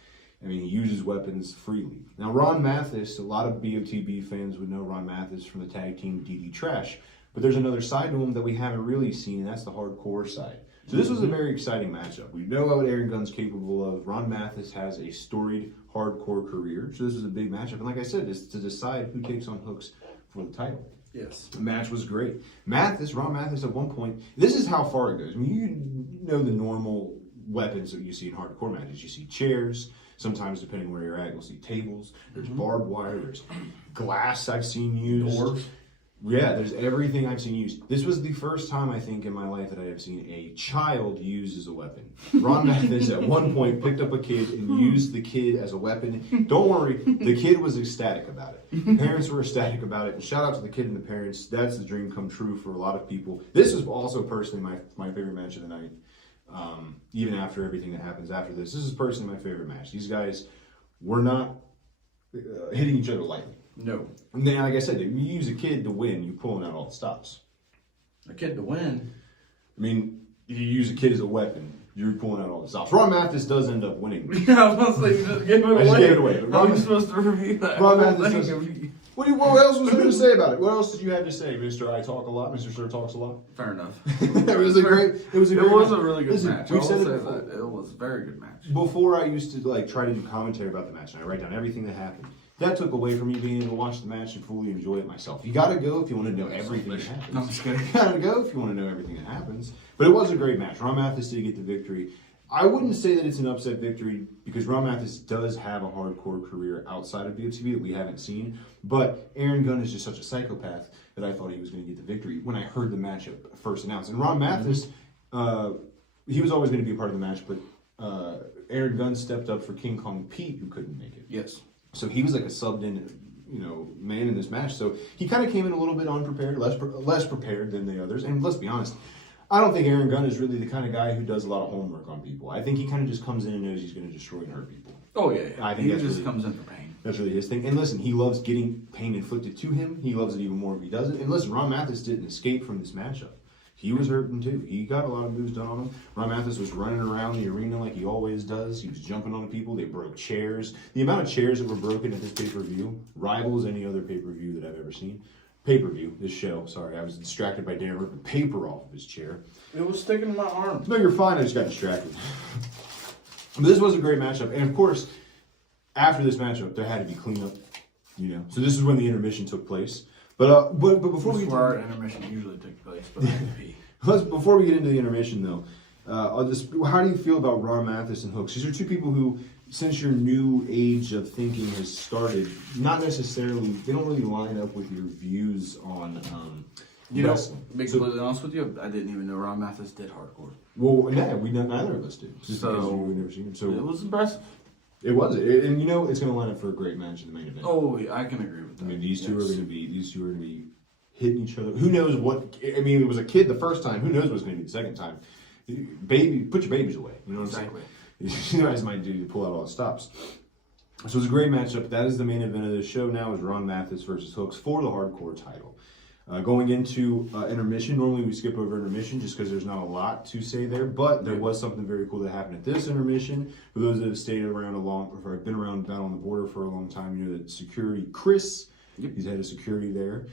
I mean, he uses weapons freely. Now, Ron Mathis, a lot of BOTB fans would know Ron Mathis from the tag team DD Trash. But there's another side to him that we haven't really seen, and that's the hardcore side. So this was a very exciting matchup. We know what Aaron Gunn's capable of. Ron Mathis has a storied hardcore career. So this was a big matchup. And like I said, it's to decide who takes on Hooks for the title. Yes. The match was great. Ron Mathis, at one point, this is how far it goes. I mean, you know the normal weapons that you see in hardcore matches. You see chairs. Sometimes, depending where you're at, you'll see tables. There's barbed wire. There's glass I've seen used. Doors. Yeah, there's everything I've seen used. This was the first time, I think, in my life that I have seen a child used as a weapon. Ron Mathis, at one point, picked up a kid and used the kid as a weapon. Don't worry, the kid was ecstatic about it. Parents were ecstatic about it. And shout out to the kid and the parents. That's the dream come true for a lot of people. This is also personally my favorite match of the night. Even after everything that happens after this. This is personally my favorite match. These guys were not hitting each other lightly. No. And then, like I said, if you use a kid to win, you're pulling out all the stops. A kid to win? I mean, if you use a kid as a weapon, you're pulling out all the stops. Ron Mathis does end up winning. Yeah, I was like, you just gave it away. I just gave it away. How are you supposed to review that? Ron Mathis what else was there to say about it? What else did you have to say, Mr. I Talk a Lot? Mr. Sir Talks a Lot? Fair enough. It was a really good match. We've said it before. It was a very good match. Before, I used to try to do commentary about the match, and I write down everything that happened. That took away from me being able to watch the match and fully enjoy it myself. You gotta go if you want to know everything that happens. No, I'm just kidding. You gotta go if you want to know everything that happens. But it was a great match. Ron Mathis did get the victory. I wouldn't say that it's an upset victory because Ron Mathis does have a hardcore career outside of BOTB that we haven't seen. But Aaron Gunn is just such a psychopath that I thought he was going to get the victory when I heard the matchup first announced. And Ron Mathis, he was always going to be a part of the match, but Aaron Gunn stepped up for King Kong Pete, who couldn't make it. Yes. So he was like a subbed-in, man in this match. So he kind of came in a little bit unprepared, less prepared than the others. And let's be honest, I don't think Aaron Gunn is really the kind of guy who does a lot of homework on people. I think he kind of just comes in and knows he's going to destroy and hurt people. Oh, yeah. I think he just comes in for pain. That's really his thing. And listen, he loves getting pain inflicted to him. He loves it even more if he doesn't. And listen, Ron Mathis didn't escape from this matchup. He was hurting too. He got a lot of moves done on him. Ron Mathis was running around the arena like he always does. He was jumping on people. They broke chairs. The amount of chairs that were broken at this pay-per-view rivals any other pay-per-view that I've ever seen. Pay-per-view, this show. Sorry, I was distracted by Darren ripping paper off of his chair. It was sticking to my arm. No, you're fine. I just got distracted. But this was a great matchup. And of course, after this matchup, there had to be cleanup. So this is when the intermission took place. But before we our intermission usually takes place, but I had to pee. Before we get into the intermission, though, How do you feel about Ron Mathis and Hooks? These are two people who, since your new age of thinking has started, not necessarily, they don't really line up with your views on wrestling. To be completely honest with you, I didn't even know Ron Mathis did hardcore. Well, yeah, neither of us did. Just because we've never seen him. So it was impressive. It was, and it's going to line up for a great match in the main event. Oh, yeah, I can agree with that. I mean, these two are going to be hitting each other. Who knows what? I mean, it was a kid the first time. Who knows what's going to be the second time? Baby, put your babies away. You know what I'm saying? You guys might do to pull out all the stops. So it's a great matchup. That is the main event of the show. Now is Ron Mathis versus Hooks for the hardcore title. Going into intermission, normally we skip over intermission just because there's not a lot to say there, but there was something very cool that happened at this intermission. For those that have stayed around or have been around Battle on the Border for a long time, you know that security, Chris, he's head of security there,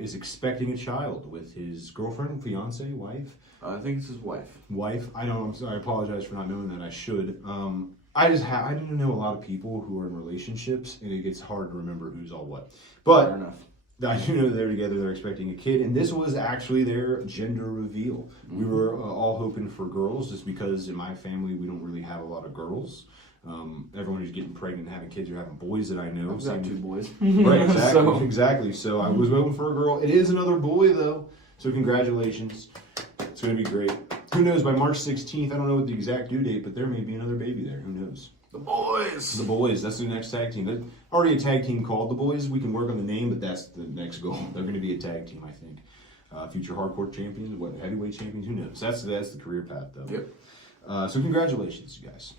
is expecting a child with his girlfriend, fiance, wife. I think it's his wife. Wife? I'm sorry, I apologize for not knowing that. I should. I didn't know a lot of people who are in relationships, and it gets hard to remember who's all what. But fair enough. I do know they're together, they're expecting a kid, and this was actually their gender reveal. Mm-hmm. We were all hoping for girls, just because in my family we don't really have a lot of girls. Everyone who's getting pregnant and having kids are having boys that I know. I've got 2 boys. Right, exactly. So I was hoping for a girl. It is another boy, though, so congratulations. It's going to be great. Who knows, by March 16th, I don't know what the exact due date, but there may be another baby there. Who knows? The Boys! The Boys, that's the next tag team. There's already a tag team called The Boys. We can work on the name, but that's the next goal. They're going to be a tag team, I think. Future hardcore champions, heavyweight champions, who knows? That's the career path, though. Yep. So congratulations, you guys.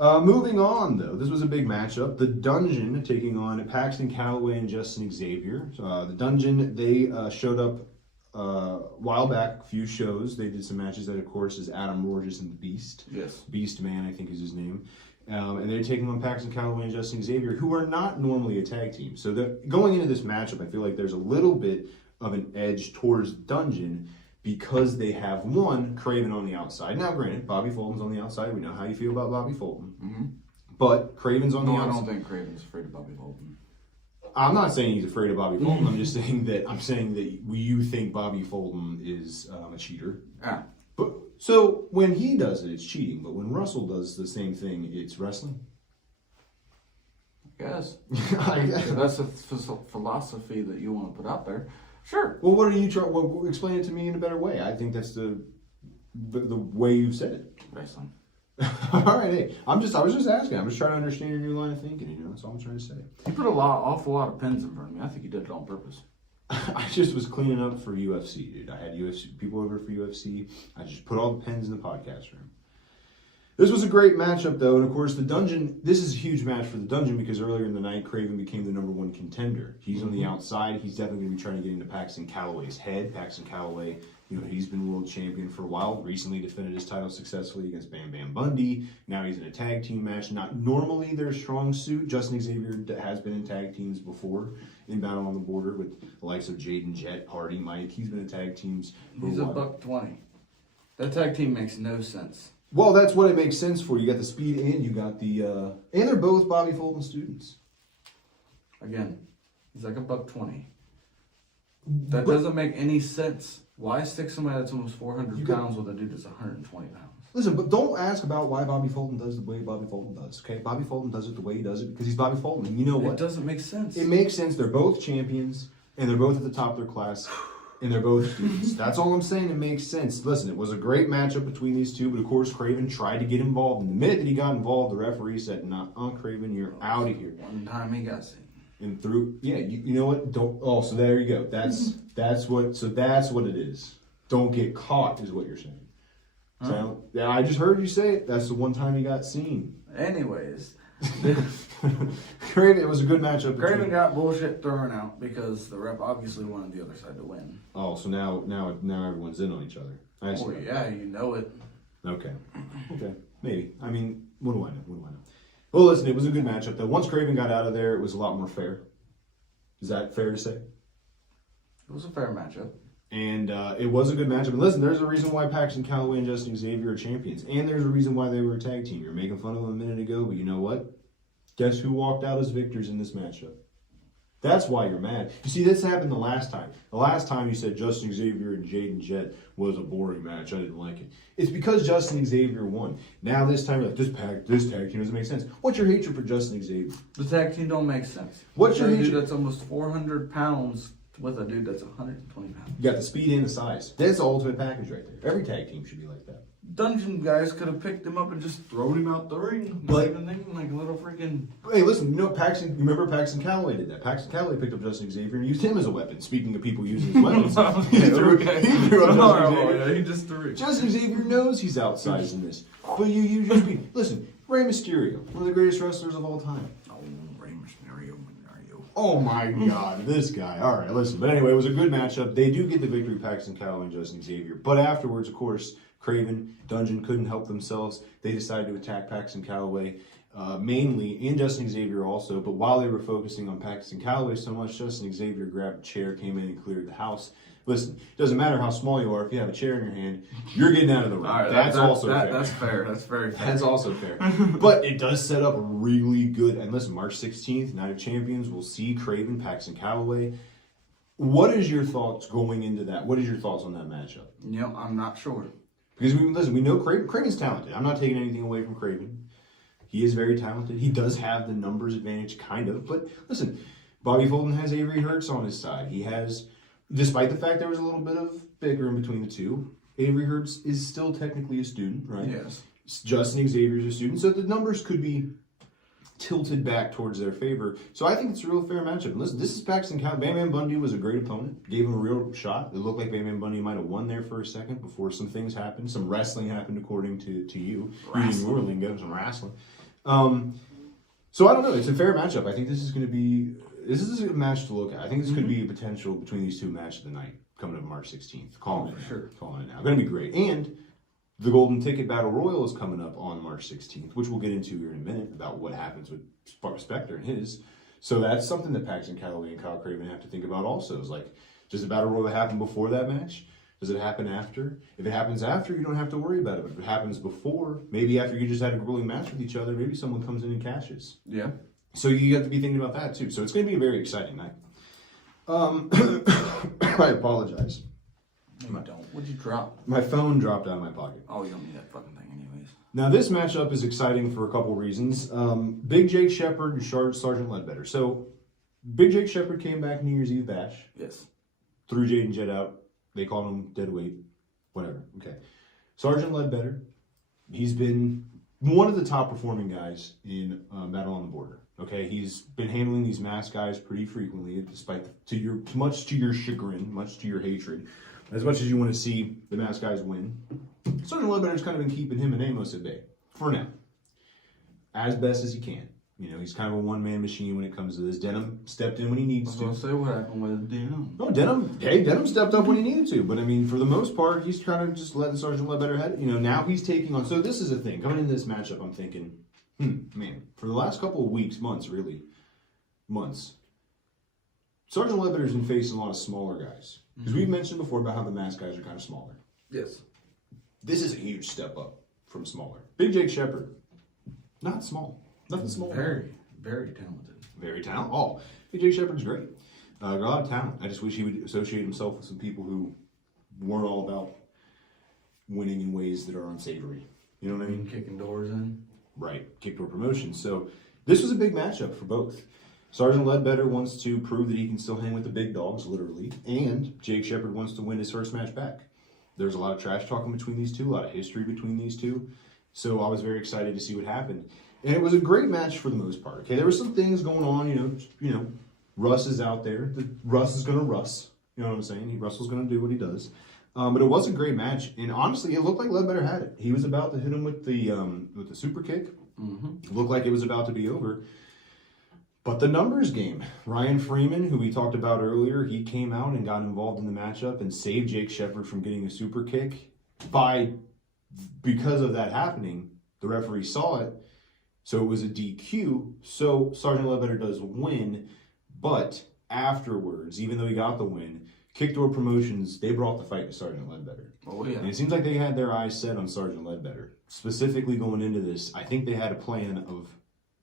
Moving on, though, this was a big matchup. The Dungeon taking on Paxton Calloway and Justin Xavier. The Dungeon, they showed up a while back, a few shows. They did some matches that, of course, is Adam Rorges and the Beast. Yes. Beast Man, I think is his name. And they're taking on Paxton Calloway and Justin Xavier, who are not normally a tag team. So going into this matchup, I feel like there's a little bit of an edge towards Dungeon because they have Craven on the outside. Now, granted, Bobby Fulton's on the outside. We know how you feel about Bobby Fulton. Mm-hmm. But Craven's on the outside. I don't think Craven's afraid of Bobby Fulton. I'm not saying he's afraid of Bobby Fulton. I'm just saying that you think Bobby Fulton is a cheater. Yeah. So when he does it, it's cheating. But when Russell does the same thing, it's wrestling. I guess. If that's a philosophy that you want to put out there. Sure. Well, what are you trying? Well, explain it to me in a better way. I think that's the way you've said it. Wrestling. All right, hey, I was just asking. I'm just trying to understand your new line of thinking. That's all I'm trying to say. You put awful lot of pins in front of me. I think you did it on purpose. I just was cleaning up for UFC, dude. I had people over for UFC. I just put all the pens in the podcast room. This was a great matchup, though, and of course, the Dungeon. This is a huge match for the Dungeon because earlier in the night, Craven became the #1 contender. He's on the outside. He's definitely going to be trying to get into Paxton Calloway's head. Paxton Calloway, he's been world champion for a while. Recently defended his title successfully against Bam Bam Bundy. Now he's in a tag team match. Not normally their strong suit. Justin Xavier has been in tag teams before in Battle on the Border with the likes of Jaden, Jet, Hardy, Mike. He's been in tag teams. He's a $120. That tag team makes no sense. Well, that's what it makes sense for. You got the speed and you got the and they're both Bobby Fulton students. Again, he's like a $120. That doesn't make any sense. Why stick somebody that's almost 400 pounds with a dude that's 120 pounds? Listen, but don't ask about why Bobby Fulton does the way Bobby Fulton does, okay? Bobby Fulton does it the way he does it because he's Bobby Fulton. And you know what? It doesn't make sense. It makes sense. They're both champions, and they're both at the top of their class, and they're both students. That's all I'm saying. It makes sense. Listen, it was a great matchup between these two, but of course, Craven tried to get involved. And the minute that he got involved, the referee said, Craven, you're out of here. One time he got seen. And you know what? So there you go. That's what it is. Don't get caught is what you're saying. So, yeah, I just heard you say it. That's the one time he got seen. Anyways. Craven, it was a good matchup. Craven got bullshit thrown out because the rep obviously wanted the other side to win. Oh, so now everyone's in on each other. Oh, yeah, you know it. Okay, maybe. I mean, what do I know? Well, listen, it was a good matchup, though. Once Craven got out of there, it was a lot more fair. Is that fair to say? It was a fair matchup. And it was a good matchup. And listen, there's a reason why Paxton Calloway and Justin Xavier are champions. And there's a reason why they were a tag team. You're making fun of them a minute ago, but you know what? Guess who walked out as victors in this matchup? That's why you're mad. You see, this happened the last time. The last time you said Justin Xavier and Jaden Jett was a boring match. I didn't like it. It's because Justin Xavier won. Now this time, you're like, this tag team doesn't make sense. What's your hatred for Justin Xavier? The tag team don't make sense. What's your hatred? Dude that's almost 400 pounds with a dude that's 120 pounds. You got the speed and the size. That's the ultimate package right there. Every tag team should be like that. Dungeon guys could have picked him up and just thrown him out the ring. Not even thinking, like a little freaking. Hey, listen, you know Paxton. You remember Paxton Calloway did that. Paxton Calloway picked up Justin Xavier and used him as a weapon. Speaking of people using his weapons, he threw up Justin Xavier. He just threw it. Justin Xavier knows he's outsized in this, but you use your speed. Listen, Rey Mysterio, one of the greatest wrestlers of all time. Oh, Rey Mysterio. Oh my God, this guy. All right, listen. But anyway, it was a good matchup. They do get the victory, Paxton Calloway and Justin Xavier. But afterwards, of course, Craven, Dungeon couldn't help themselves. They decided to attack Paxton Calloway mainly, and Justin Xavier also. But while they were focusing on Paxton Calloway so much, Justin Xavier grabbed a chair, came in and cleared the house. Listen, it doesn't matter how small you are. If you have a chair in your hand, you're getting out of the ring. Right, that's also fair. That's fair. That's very fair. That's also fair. But it does set up a really good. And listen, March 16th, Night of Champions, we'll see Craven, Paxton Calloway. What is your thoughts going into that? What is your thoughts on that matchup? You know, I'm not sure. Because we know Craven's talented. I'm not taking anything away from Craven. He is very talented. He does have the numbers advantage, kind of. But listen, Bobby Fulton has Avery Hertz on his side. He has, despite the fact there was a little bit of bickering between the two, Avery Hertz is still technically a student, right? Yes. Justin Xavier's a student, so the numbers could be tilted back towards their favor. So I think it's a real fair matchup. And listen, this is Paxton Calloway. Bam Bam Bundy was a great opponent. Gave him a real shot. It looked like Bam Bam Bundy might have won there for a second before some things happened. Some wrestling happened according to you. Using your lingo, some wrestling. So I don't know. It's a fair matchup. I think this is a match to look at. I think this could be a potential between these two match of the night coming up March 16th. Calling it now. Going to be great. And the Golden Ticket Battle Royal is coming up on March 16th, which we'll get into here in a minute about what happens with Spectre and his. So that's something that Paxton Calloway and Kyle Craven have to think about also. Is like, does the Battle Royal happen before that match? Does it happen after? If it happens after, you don't have to worry about it. But if it happens before, maybe after you just had a grueling match with each other, maybe someone comes in and cashes. Yeah. So you have to be thinking about that too. So it's going to be a very exciting night. I apologize. No, you don't. What'd you drop? My phone dropped out of my pocket. Oh, you don't need that fucking thing anyways. Now, this matchup is exciting for a couple reasons. Big Jake Shepard and Sergeant Ledbetter. So, Big Jake Shepard came back New Year's Eve bash. Yes. Threw Jaden Jett out. They called him dead weight. Whatever. Okay. Sergeant Ledbetter, he's been one of the top performing guys in Battle on the Border. Okay, he's been handling these masked guys pretty frequently, despite much to your chagrin, much to your hatred. As much as you want to see the masked guys win, Sergeant Ledbetter's kind of been keeping him and Amos at bay for now, as best as he can. You know, he's kind of a one-man machine when it comes to this. Denham stepped in when he needs to. I was going to say, what happened with Denham? No, Denham stepped up when he needed to. But, I mean, for the most part, he's trying to just let Sergeant Ledbetter head. You know, now he's taking on. So this is the thing. Coming into this matchup, I'm thinking, man, for the last couple of weeks, months, Sergeant Ledbetter's been facing a lot of smaller guys. Because we've mentioned before about how the masked guys are kind of smaller. Yes. This is a huge step up from smaller. Big Jake Shepard, not small. Nothing small. Very, very talented. Very talented. Oh, Big Jake Shepard's great. Got a lot of talent. I just wish he would associate himself with some people who weren't all about winning in ways that are unsavory. You know what I mean? Kicking doors in. Right. Kick door promotion. So this was a big matchup for both. Sergeant Ledbetter wants to prove that he can still hang with the big dogs, literally, and Jake Shepard wants to win his first match back. There's a lot of trash talking between these two, a lot of history between these two, so I was very excited to see what happened. And it was a great match for the most part. Okay, there were some things going on, you know, Russ is out there. Russ is going to Russ. You know what I'm saying? Russell's going to do what he does. But it was a great match, and honestly, it looked like Ledbetter had it. He was about to hit him with the super kick. It looked like it was about to be over. But the numbers game, Ryan Freeman, who we talked about earlier, he came out and got involved in the matchup and saved Jake Shepard from getting a super kick. Because of that happening, the referee saw it, so it was a DQ. So Sergeant Ledbetter does win, but afterwards, even though he got the win, Kickdoor Promotions, they brought the fight to Sergeant Ledbetter. Oh, yeah. And it seems like they had their eyes set on Sergeant Ledbetter. Specifically going into this, I think they had a plan of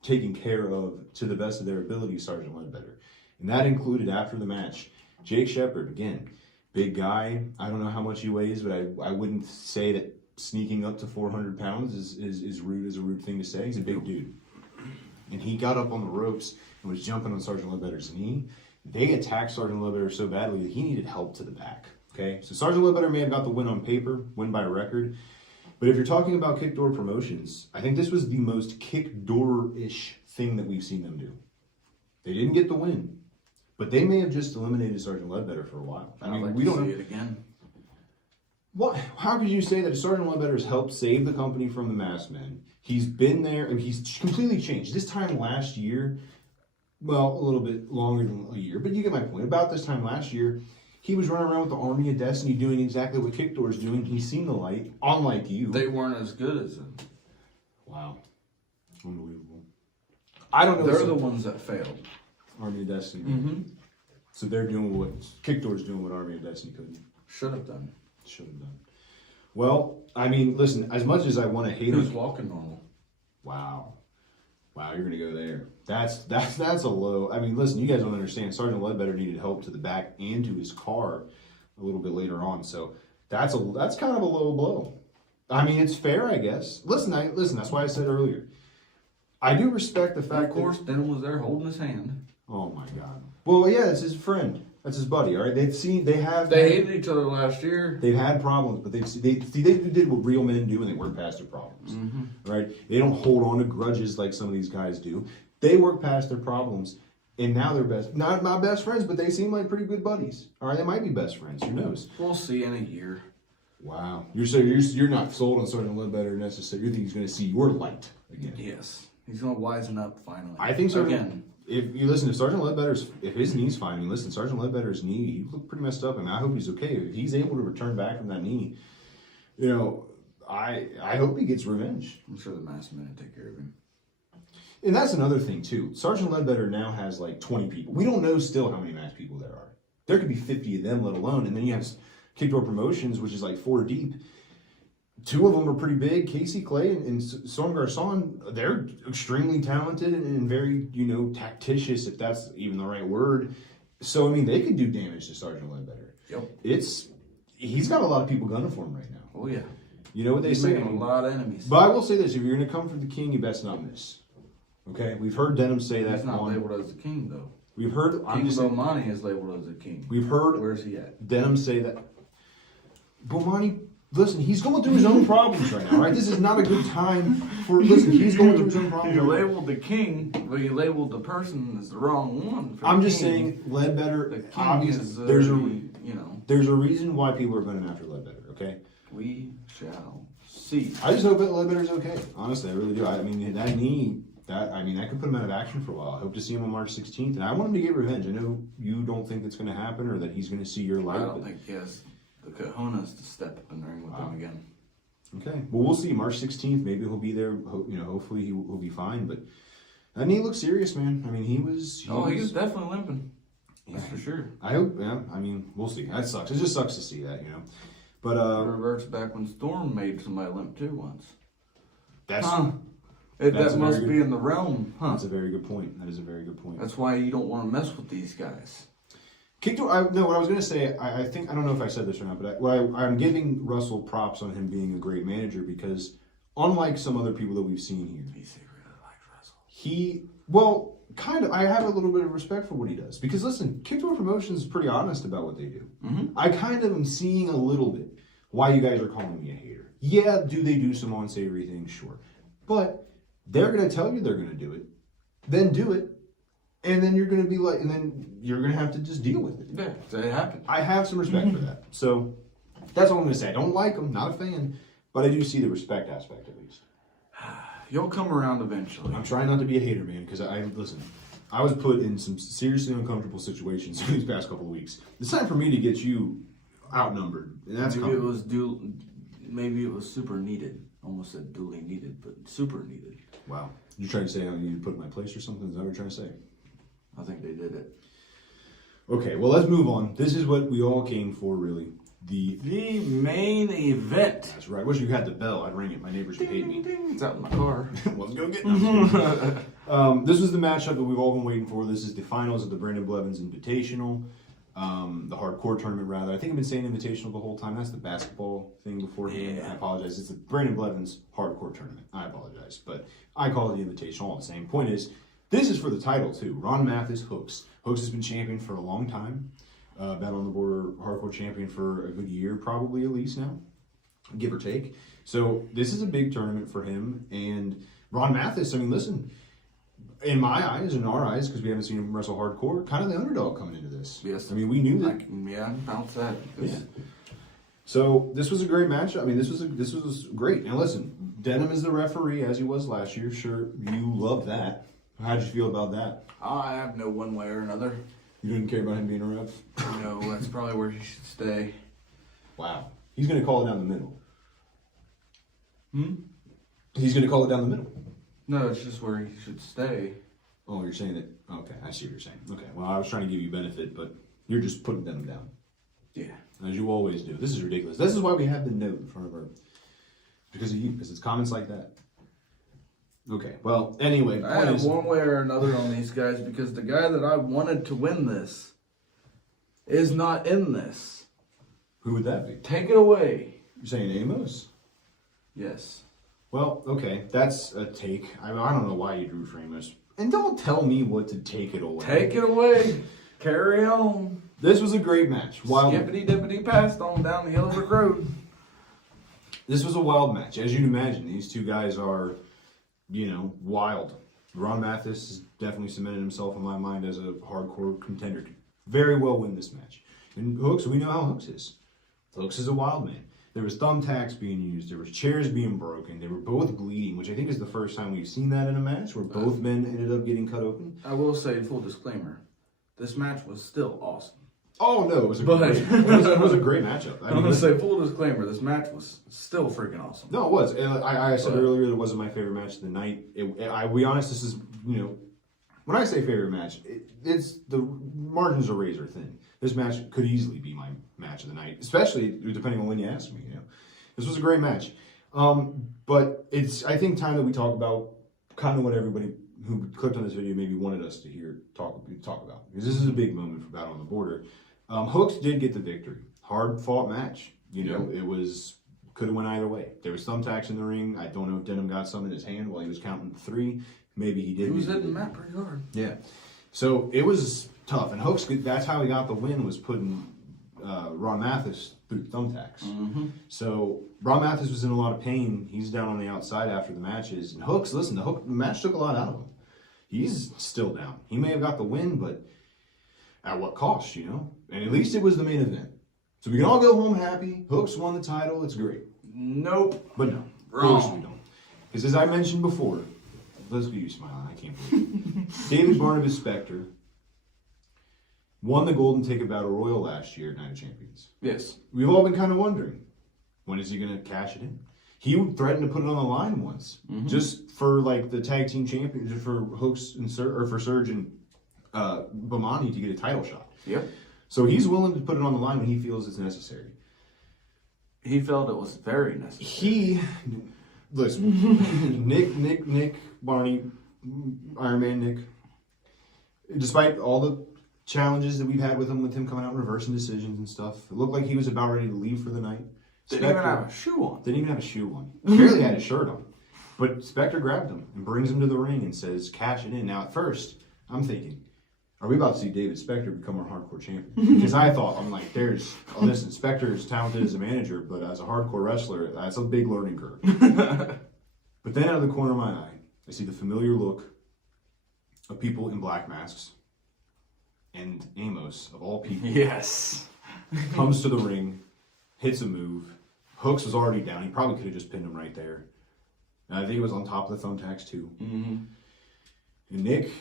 taking care of, to the best of their ability, Sergeant Ledbetter. And that included, after the match, Jake Shepard, again, big guy. I don't know how much he weighs, but I wouldn't say that sneaking up to 400 pounds is rude, is a rude thing to say. He's a big dude. And he got up on the ropes and was jumping on Sergeant Ledbetter's knee. They attacked Sergeant Ledbetter so badly that he needed help to the back. Okay, so Sergeant Ledbetter may have got the win on paper, win by record. But if you're talking about kick door promotions, I think this was the most kick door-ish thing that we've seen them do. They didn't get the win, but they may have just eliminated Sergeant Ledbetter for a while. I mean, we don't see it again. What? How could you say that Sergeant Ledbetter has helped save the company from the Masked Men? He's been there, and he's completely changed. This time last year, well, a little bit longer than a year, but you get my point. About this time last year, he was running around with the Army of Destiny doing exactly what Kick Door's doing. He's seen the light, unlike you. They weren't as good as him. Wow. Unbelievable. I don't know. They're the ones that failed. Army of Destiny. Mm-hmm. So they're doing what Kick Door's doing what Army of Destiny couldn't. Should have done. Should have done. Well, I mean, listen, as much as I want to hate Who's walking normal? Wow. Wow, you're gonna go there. That's a low. I mean, listen, you guys don't understand. Sergeant Ledbetter needed help to the back and to his car a little bit later on. So that's kind of a low blow. I mean, it's fair, I guess. Listen. That's why I said earlier. I do respect the fact. Of course, Denham was there holding his hand. Oh my God. Well, yeah, it's his friend. That's his buddy. All right, they hated each other last year. They've had problems, but they did what real men do, and they work past their problems. Mm-hmm. Right? They don't hold on to grudges like some of these guys do. They work past their problems, and now they're not best friends, but they seem like pretty good buddies. All right, they might be best friends. Who knows? We'll see in a year. Wow, you're not sold on Sergeant Ledbetter necessarily. You think he's going to see your light again? Yes, he's going to wisen up finally. I think so. Again. If you listen to Sergeant Ledbetter's, if his knee's fine, I mean, listen, Sergeant Ledbetter's knee, he looked pretty messed up, and I hope he's okay. If he's able to return back from that knee, you know, I hope he gets revenge. I'm sure the Masked Men will take care of him. And that's another thing, too. Sergeant Ledbetter now has like 20 people. We don't know still how many masked people there are. There could be 50 of them, let alone. And then you have Kick Door Promotions, which is like 4 deep. 2 of them are pretty big. Casey Clay and Storm Garcon, they're extremely talented and very, tactitious, if that's even the right word. So, I mean, they could do damage to Sergeant Ledbetter. Yep. He's got a lot of people gunning for him right now. Oh, yeah. You know what they say? He's making a lot of enemies. But I will say this, if you're going to come for the king, you best not miss. Okay? We've heard Denham say that. He's not labeled as the king, though. We've heard... King Bomani is labeled as a king. We've heard... Where's he at? Denham say that... Bomani... Listen, he's going through his own problems right now, right? This is not a good time for... Listen, he's going through his own problems. You labeled the king, but you labeled the person as the wrong one. I'm just saying, Ledbetter, obviously, there's a reason why people are going after Ledbetter, okay? We shall see. I just hope that Ledbetter's okay. Honestly, I really do. I mean, that knee, that could put him out of action for a while. I hope to see him on March 16th, and I want him to get revenge. I know you don't think that's going to happen or that he's going to see your light. I don't think he has the cojones to step up in the ring with them again. Okay. Well, we'll see. March 16th, maybe he'll be there. Hopefully he'll be fine. But that knee looks serious, man. I mean, he was definitely limping. That's for sure. I hope. Yeah. I mean, we'll see. That sucks. It just sucks to see that, But it reverts back when Storm made somebody limp too once. That must be in the realm, huh? That's a very good point. That is a very good point. That's why you don't want to mess with these guys. What I was going to say, I think, I don't know if I said this or not, but I'm giving Russell props on him being a great manager because unlike some other people that we've seen here, he really likes Russell. I have a little bit of respect for what he does because listen, Kick Door Promotions is pretty honest about what they do. Mm-hmm. I kind of am seeing a little bit why you guys are calling me a hater. Yeah, do they do some unsavory things? Sure. But they're going to tell you they're going to do it, then do it, and then you're going to be like, and then you're going to have to just deal with it. Yeah, so it happened. I have some respect for that. So that's all I'm going to say. I don't like them, not a fan, but I do see the respect aspect at least. You'll come around eventually. I'm trying not to be a hater, man, because I was put in some seriously uncomfortable situations these past couple of weeks. It's time for me to get you outnumbered, and that's maybe it was super needed. Almost said duly needed, but super needed. Wow. You're trying to say I need to put in my place or something? Is that what you're trying to say? I think they did it. Okay, well, let's move on. This is what we all came for, really. the main event. That's right. Wish you had the bell. I'd ring it. My neighbors would hate me. Ding, it's out in my car. Let's go get it. This was the matchup that we've all been waiting for. This is the finals of the Brandon Blevins Invitational. The hardcore tournament, rather. I think I've been saying invitational the whole time. That's the basketball thing beforehand. Yeah. I apologize. It's the Brandon Blevins hardcore tournament. I apologize. But I call it the invitational all the same. Point is, this is for the title, too. Ron Mathis, Hooks. Hooks has been champion for a long time. Battle on the Border hardcore champion for a good year, probably at least now, give or take. So this is a big tournament for him. And Ron Mathis, I mean, listen, in my eyes, in our eyes, because we haven't seen him wrestle hardcore, kind of the underdog coming into this. Yes. I mean, we knew that. Bounce that. Yeah. So this was a great match. I mean, this was great. Now listen, Denham is the referee, as he was last year. Sure, you love that. How'd you feel about that? I have no one way or another. You didn't care about him being a ref? No, that's probably where he should stay. Wow. He's going to call it down the middle. He's going to call it down the middle. No, it's just where he should stay. Oh, you're saying that? Okay, I see what you're saying. Okay, well, I was trying to give you benefit, but you're just putting them down. Yeah. As you always do. This is ridiculous. This is why we have the note in front of our... Because of you, because it's comments like that. Okay, well, anyway. I have one way or another on these guys because the guy that I wanted to win this is not in this. Who would that be? Take it away. You're saying Amos? Yes. Well, okay, that's a take. I don't know why you drew for Amos. And don't tell me what to take it away. Take it away. Carry on. This was a great match. Wild. Skippity-dippity passed on down the Yellow Brick Road. This was a wild match. As you'd imagine, these two guys are, wild. Ron Mathis has definitely cemented himself in my mind as a hardcore contender. Could very well win this match. And Hooks, we know how Hooks is. Hooks is a wild man. There was thumbtacks being used. There was chairs being broken. They were both bleeding, which I think is the first time we've seen that in a match where both men ended up getting cut open. I will say, full disclaimer, this match was still awesome. Oh, no, it was a great matchut. I'm going to say, full disclaimer, this match was still freaking awesome. No, it was. I said earlier it wasn't my favorite match of the night. I'll be honest, this is, when I say favorite match, it's the margins are razor thin. This match could easily be my match of the night, especially depending on when you ask me. This was a great match, but it's I think time that we talk about kind of what everybody who clicked on this video maybe wanted us to hear talk about, because this is a big moment for Battle on the Border. Hooks did get the victory. Hard fought match. It was could have went either way. There was thumbtacks in the ring. I don't know if Denham got some in his hand while he was counting 3. Maybe he did. He was hitting Matt pretty hard. Yeah. So it was tough. And Hooks, that's how he got the win, was putting Ron Mathis through thumbtacks. Mm-hmm. So Ron Mathis was in a lot of pain. He's down on the outside after the matches. And Hooks, listen, the match took a lot out of him. He's still down. He may have got the win, but at what cost, And at least it was the main event. So we can all go home happy. Hooks won the title. It's great. Nope. But no. Wrong. Of course we don't. Because as I mentioned before, let's be you smiling. I can't believe it. David Barnabas Spector won the Golden Ticket Battle Royal last year at Night of Champions. Yes. We've all been kind of wondering, when is he going to cash it in? He threatened to put it on the line once, just for like the tag team championship for Hooks and for Surge and Bomani to get a title shot. Yep. So he's willing to put it on the line when he feels it's necessary. He felt it was very necessary. Listen, Nick, Barney, Iron Man Nick, despite all the challenges that we've had with him coming out and reversing decisions and stuff, it looked like he was about ready to leave for the night. Didn't even have a shoe on. Didn't even have a shoe on. Barely had his shirt on. But Spector grabbed him and brings him to the ring and says, cash it in. Now, at first, I'm thinking, are we about to see David Spector become our hardcore champion? Because I thought, listen, Spector is talented as a manager, but as a hardcore wrestler, that's a big learning curve. But then out of the corner of my eye, I see the familiar look of people in black masks. And Amos, of all people, comes to the ring, hits a move. Hooks was already down. He probably could have just pinned him right there. And I think he was on top of the thumbtacks too. Mm-hmm. And Nick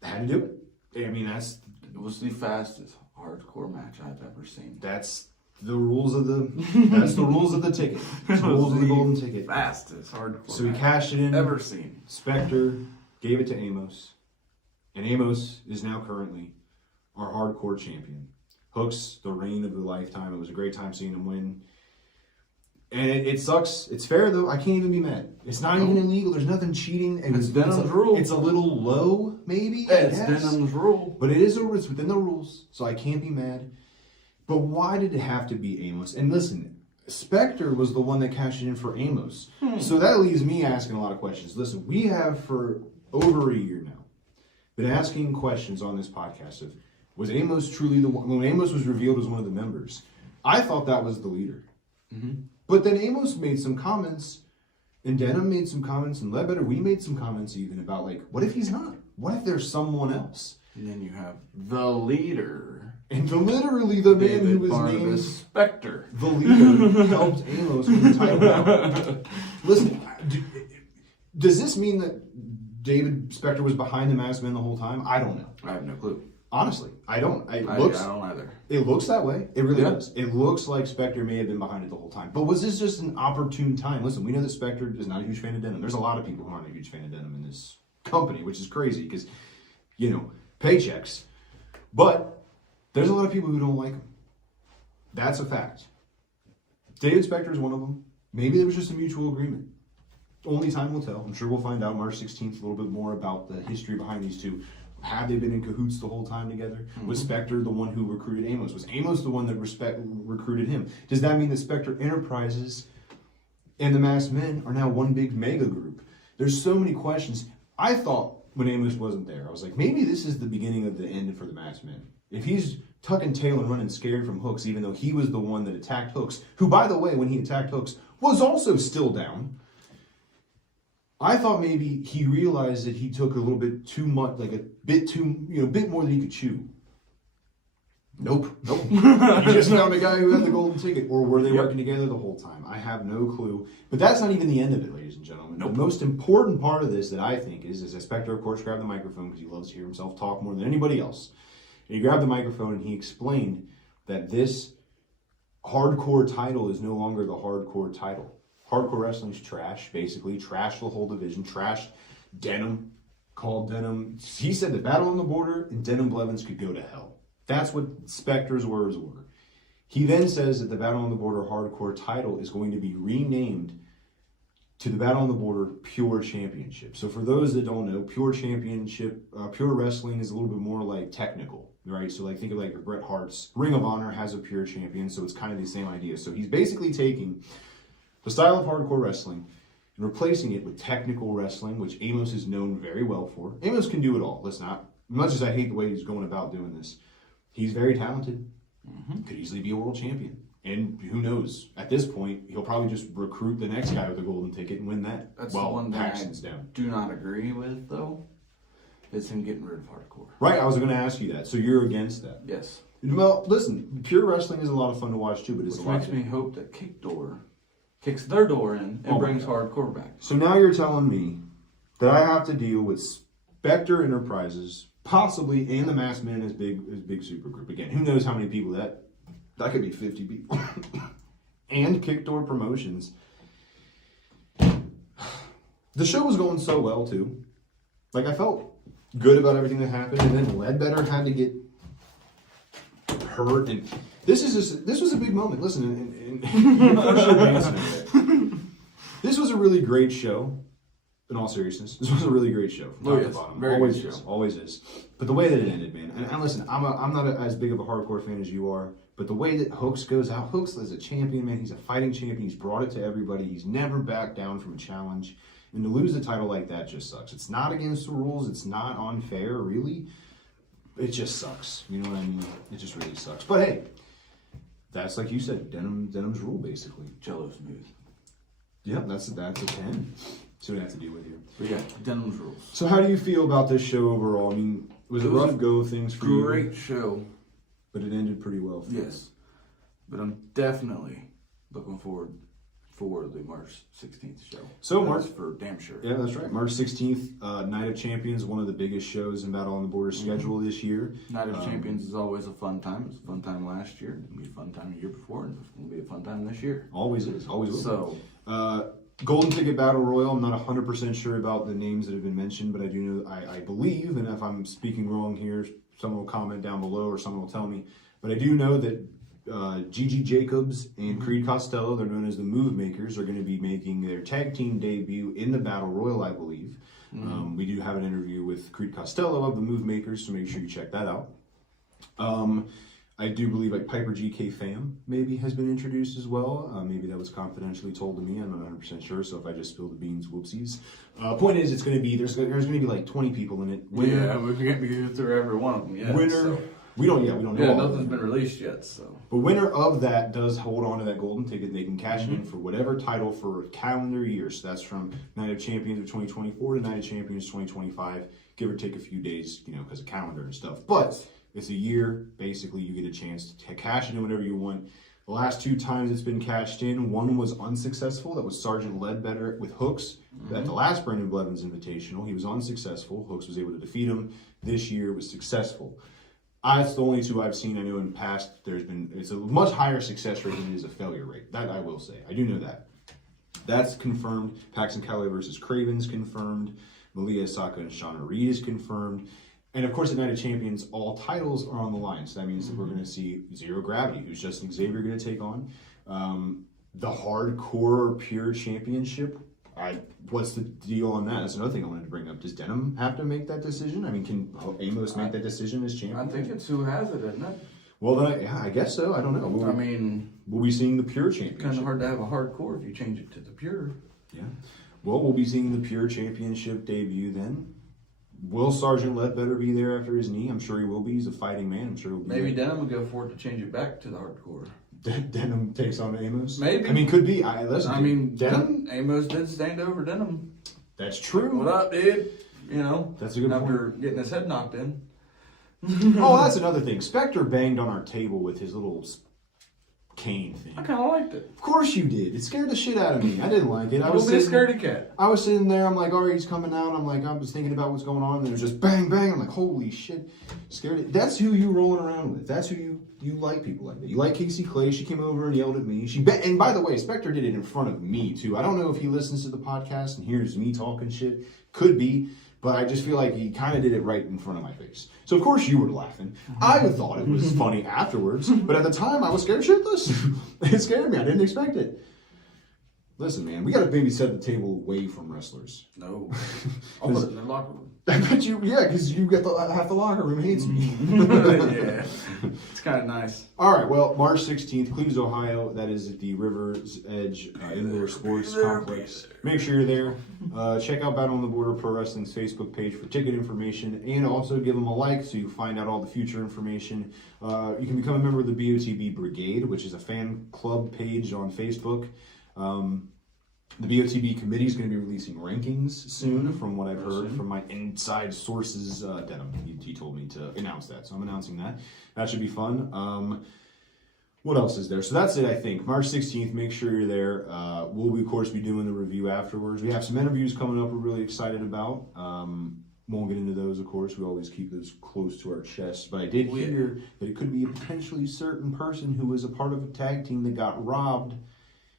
had to do it. It was the fastest hardcore match I've ever seen. That's the rules of the ticket. That's the rules of the golden ticket. Fastest hardcore. So he cashed it in. Ever seen. Spector gave it to Amos. And Amos is now currently our hardcore champion. Hooks, the reign of the lifetime. It was a great time seeing him win. And it sucks. It's fair, though. I can't even be mad. It's not even illegal. There's nothing cheating. It's Denham's rule. It's a little low, maybe. Yeah, it's Denham's rule. But it's within the rules, so I can't be mad. But why did it have to be Amos? And listen, Spectre was the one that cashed in for Amos. So that leaves me asking a lot of questions. Listen, we have for over a year now been asking questions on this podcast of, was Amos truly the one? When Amos was revealed as one of the members, I thought that was the leader. Mm-hmm. But then Amos made some comments, and Denham made some comments, and Ledbetter, we made some comments even about, like, what if he's not? What if there's someone else? And then you have the leader. And literally the man who was named Spectre, the leader, helped Amos with the title out. Listen, does this mean that David Spectre was behind the masked men the whole time? I don't know. I have no clue. Honestly, I don't. I don't either. It looks that way. It really does. It looks like Spectre may have been behind it the whole time. But was this just an opportune time? Listen, we know that Spectre is not a huge fan of Denham. There's a lot of people who aren't a huge fan of Denham in this company, which is crazy because, paychecks. But there's a lot of people who don't like him. That's a fact. David Spectre is one of them. Maybe there was just a mutual agreement. Only time will tell. I'm sure we'll find out March 16th a little bit more about the history behind these two. Have they been in cahoots the whole time together? Mm-hmm. Was Spectre the one who recruited Amos? Was Amos the one that recruited him? Does that mean that Spectre Enterprises and the Masked Men are now one big mega group? There's so many questions. I thought when Amos wasn't there, I was like, maybe this is the beginning of the end for the Masked Men. If he's tucking tail and running scared from Hooks, even though he was the one that attacked Hooks, who, by the way, when he attacked Hooks, was also still down. I thought maybe he realized that he took a little bit too much, like a bit more than he could chew. Nope. He just found a guy who had the golden ticket. Or were they working together the whole time? I have no clue. But that's not even the end of it, ladies and gentlemen. Nope. The most important part of this that I think is that Spectre, of course, grabbed the microphone because he loves to hear himself talk more than anybody else. And he grabbed the microphone and he explained that this hardcore title is no longer the hardcore title. Hardcore wrestling's trash, basically. Trashed the whole division. Trashed Denham. Called Denham. He said the Battle on the Border and Denham Blevins could go to hell. That's what Spectre's words were. He then says that the Battle on the Border hardcore title is going to be renamed to the Battle on the Border Pure Championship. So for those that don't know, Pure Championship, Pure Wrestling is a little bit more like technical, right? So like think of like Bret Hart's Ring of Honor has a Pure Champion, so it's kind of the same idea. So he's basically taking the style of hardcore wrestling and replacing it with technical wrestling, which Amos is known very well for. Amos can do it all. Listen, as much as I hate the way he's going about doing this, he's very talented. Mm-hmm. Could easily be a world champion. And who knows? At this point, he'll probably just recruit the next guy with a golden ticket and win that. That's the one thing I do not agree with, though, is him getting rid of hardcore. Right, I was going to ask you that. So you're against that? Yes. Well, listen, pure wrestling is a lot of fun to watch, too, but it's Which makes me hope that kicks their door in and brings hardcore back. So now you're telling me that I have to deal with Spectre Enterprises, possibly, and the Masked Men as big supergroup. Again, who knows how many people that could be 50 people. And Kickdoor Promotions. The show was going so well, too. Like, I felt good about everything that happened, and then Ledbetter had to get hurt, and this was a big moment. Listen, this was a really great show. In all seriousness, this was a really great show from top to bottom. Very always good is, show. always is. But the way that it ended, man. And listen, I'm not as big of a hardcore fan as you are. But the way that Hooks goes out, Hooks is a champion, man. He's a fighting champion. He's brought it to everybody. He's never backed down from a challenge. And to lose a title like that just sucks. It's not against the rules. It's not unfair, really. It just sucks. You know what I mean? It just really sucks. But hey, that's like you said, Denham's rule, basically. Jello smooth. Yeah, that's a 10. See what I have to deal with here. We got Denham's rules. So how do you feel about this show overall? I mean, was it rough go of things for you? Great show. But it ended pretty well for you. Yes. But I'm definitely looking forward for the March 16th show. So March for damn sure. Yeah, that's right. March 16th, Night of Champions, one of the biggest shows in Battle on the Border schedule this year. Night of Champions is always a fun time. It was a fun time last year. It's going to be a fun time the year before, and it's going to be a fun time this year. Always is. Always will. So, Golden Ticket Battle Royal, I'm not 100% sure about the names that have been mentioned, but I do know, I believe, and if I'm speaking wrong here, someone will comment down below or someone will tell me, But I do know that Gigi Jacobs and Creed Costello, they're known as the Move Makers, are going to be making their tag team debut in the Battle Royal, I believe. We do have an interview with Creed Costello of the Move Makers, so make sure you check that out. I do believe like Piper GK Fam maybe has been introduced as well. Maybe that was confidentially told to me. I'm not 100% sure. So if I just spill the beans, whoopsies. Point is, it's going to be there's going to be like 20 people in it. Yeah, we can't be through every one of them yet. Winner. So. We don't know. Yeah, nothing's been released yet. So. But winner of that does hold on to that golden ticket. They can cash in for whatever title for a calendar year. So that's from Night of Champions of 2024 to Night of Champions 2025. Give or take a few days, because of calendar and stuff. But it's a year. Basically, you get a chance to cash in whatever you want. The last 2 times it's been cashed in, one was unsuccessful. That was Sergeant Ledbetter with Hooks. At the last Brandon Blevins Invitational, he was unsuccessful. Hooks was able to defeat him. This year it was successful. That's the only 2 I've seen. I know in the past it's a much higher success rate than it is a failure rate. That I will say. I do know that. That's confirmed. Paxton Calloway versus Craven's confirmed. Malia Saka and Shauna Reed is confirmed. And of course, at Night of Champions, all titles are on the line. So that means that we're going to see Zero Gravity, who's Justin Xavier going to take on. The Hardcore Pure Championship. What's the deal on that? That's another thing I wanted to bring up. Does Denim have to make that decision? I mean, can Amos make that decision as champion? I think it's who has it, isn't it? Well, then, I guess so. I don't know. We'll be seeing the Pure Championship. Kind of hard to have a hardcore if you change it to the Pure. Yeah. Well, we'll be seeing the Pure Championship debut then. Will Sergeant Ledbetter be there after his knee? I'm sure he will be. He's a fighting man. I'm sure he'll be. Maybe Denim will go for it to change it back to the hardcore. Denim takes on Amos? Maybe. I mean, could be. Denim? Amos did stand over Denim. That's true. What up, dude? That's a good point. After getting his head knocked in. Oh, that's another thing. Spectre banged on our table with his little cane thing. I kind of liked it. Of course you did. It scared the shit out of me. I didn't like it. I was a scaredy cat. I was sitting there. I'm like, all right, he's coming out. I'm like, I was thinking about what's going on. And it was just bang, bang. I'm like, holy shit. Scared it. That's who you rolling around with. That's who you like people like that. You like Casey Clay. She came over and yelled at me. And by the way, Spectre did it in front of me too. I don't know if he listens to the podcast and hears me talking shit. Could be. But I just feel like he kind of did it right in front of my face. So, of course, you were laughing. I thought it was funny afterwards. But at the time, I was scared shitless. It scared me. I didn't expect it. Listen, man, we got to maybe set the table away from wrestlers. No. I'll put it in the locker room. I bet you, yeah, because you got half the locker room hates me. Yeah. It's kind of nice. All right, well, March 16th, Cleves, Ohio. That is at the River's Edge Indoor Sports Complex. Make sure you're there. Check out Battle on the Border Pro Wrestling's Facebook page for ticket information, and also give them a like so you find out all the future information. You can become a member of the BOTB Brigade, which is a fan club page on Facebook. The BOTB committee is going to be releasing rankings soon, from what I've heard from my inside sources. Denim, he told me to announce that, so I'm announcing that. That should be fun. What else is there? So that's it, I think. March 16th, make sure you're there. We'll, of course, be doing the review afterwards. We have some interviews coming up we're really excited about. Won't get into those, of course. We always keep those close to our chest. But I did hear that it could be a potentially certain person who was a part of a tag team that got robbed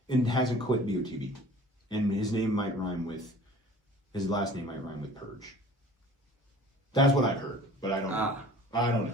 and hasn't quit BOTB. And his last name might rhyme with Purge. That's what I've heard, but I don't know. I don't know.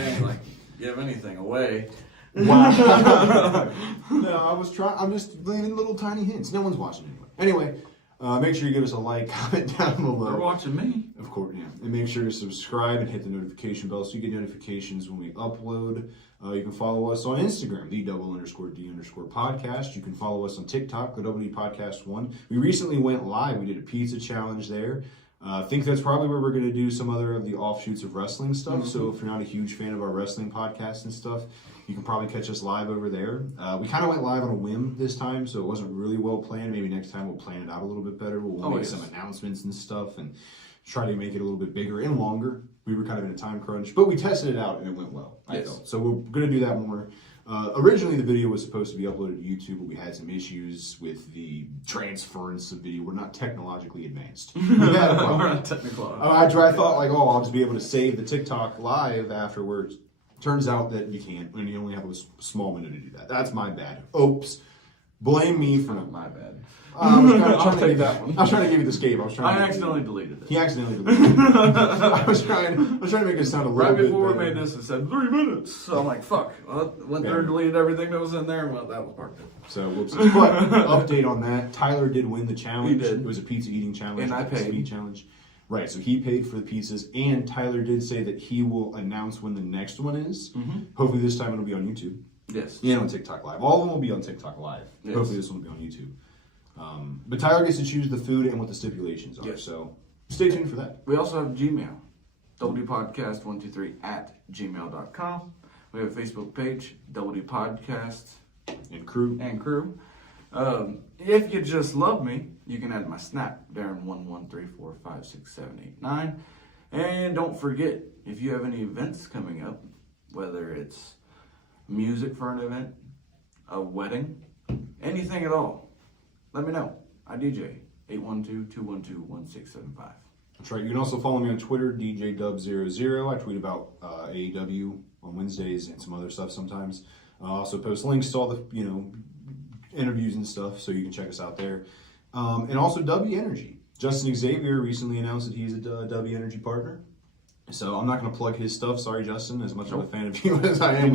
Ain't like give anything away. Wow. No, I'm just leaving little tiny hints. No one's watching anyway. Make sure you give us a like, comment down below. They're watching me. Of course, yeah. And make sure to subscribe and hit the notification bell so you get notifications when we upload. You can follow us on Instagram, _D_podcast. You can follow us on TikTok, the WD Podcast 1. We recently went live. We did a pizza challenge there. I think that's probably where we're going to do some other of the offshoots of wrestling stuff. So if you're not a huge fan of our wrestling podcast and stuff, you can probably catch us live over there. We kind of went live on a whim this time, so it wasn't really well planned. Maybe next time we'll plan it out a little bit better. We'll make some announcements and stuff and try to make it a little bit bigger and longer. We were kind of in a time crunch, but we tested it out and it went well. I felt. So we're going to do that more. Originally, the video was supposed to be uploaded to YouTube, but we had some issues with the transference of video. We're not technologically advanced. We're not technical. I thought, I'll just be able to save the TikTok live afterwards. Turns out that you can't, and you only have a small window to do that. That's my bad. Oops. Blame me for not my bad. I was I'll take that one. I was trying to give you the escape. I accidentally deleted it. He accidentally deleted it. I was trying to make it sound a little right bit before we better. made this, it said 3 minutes. So I'm like, fuck. Well, went there and deleted everything that was in there, and well, that was part of it. So, whoopsies. But update on that. Tyler did win the challenge. He did. It was a pizza eating challenge. And I paid. Sweet challenge. Right, so he paid for the pizzas, and Tyler did say that he will announce when the next one is. Mm-hmm. Hopefully this time it'll be on YouTube. Yes. And on TikTok Live. All of them will be on TikTok Live. Yes. Hopefully this one will be on YouTube. But Tyler gets to choose the food and what the stipulations are. Yes. So stay tuned for that. We also have Gmail. WDpodcast123@gmail.com. We have a Facebook page, WD Podcast. And crew. If you just love me, you can add my Snap, Darren11345678 And don't forget, if you have any events coming up, whether it's music for an event, a wedding, anything at all, let me know. I DJ 812-212-1675. That's right. You can also follow me on Twitter, DJDub00. I tweet about AEW on Wednesdays and some other stuff sometimes. I also post links to all the, interviews and stuff, so you can check us out there. And also W Energy. Justin Xavier recently announced that he's a W Energy partner. So I'm not going to plug his stuff. Sorry, Justin, as much of a fan of you as I am.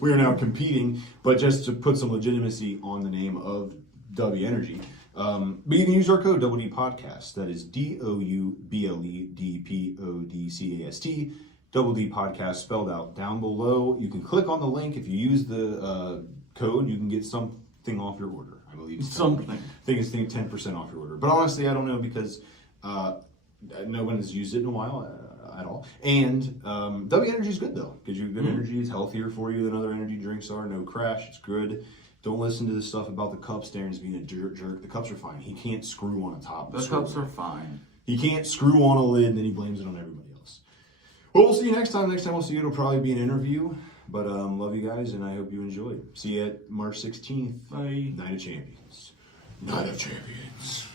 We are now competing, but just to put some legitimacy on the name of W Energy. But you can use our code WD Podcast. That is DOUBLEDPODCAST. Double D Podcast spelled out down below. You can click on the link. If you use the code, you can get something off your order. I believe it's something. I think it's 10% off your order. But honestly, I don't know because no one has used it in a while at all. And W Energy is good though because good energy is healthier for you than other energy drinks are. No crash. It's good. Don't listen to the stuff about the cups. Darren's being a jerk. The cups are fine. He can't screw on a top. The cups are fine. He can't screw on a lid and then he blames it on everybody else. Well, we'll see you next time. Next time we'll see you. It'll probably be an interview. But love you guys, and I hope you enjoy. See you at March 16th. Bye. Night of Champions. Night of Champions.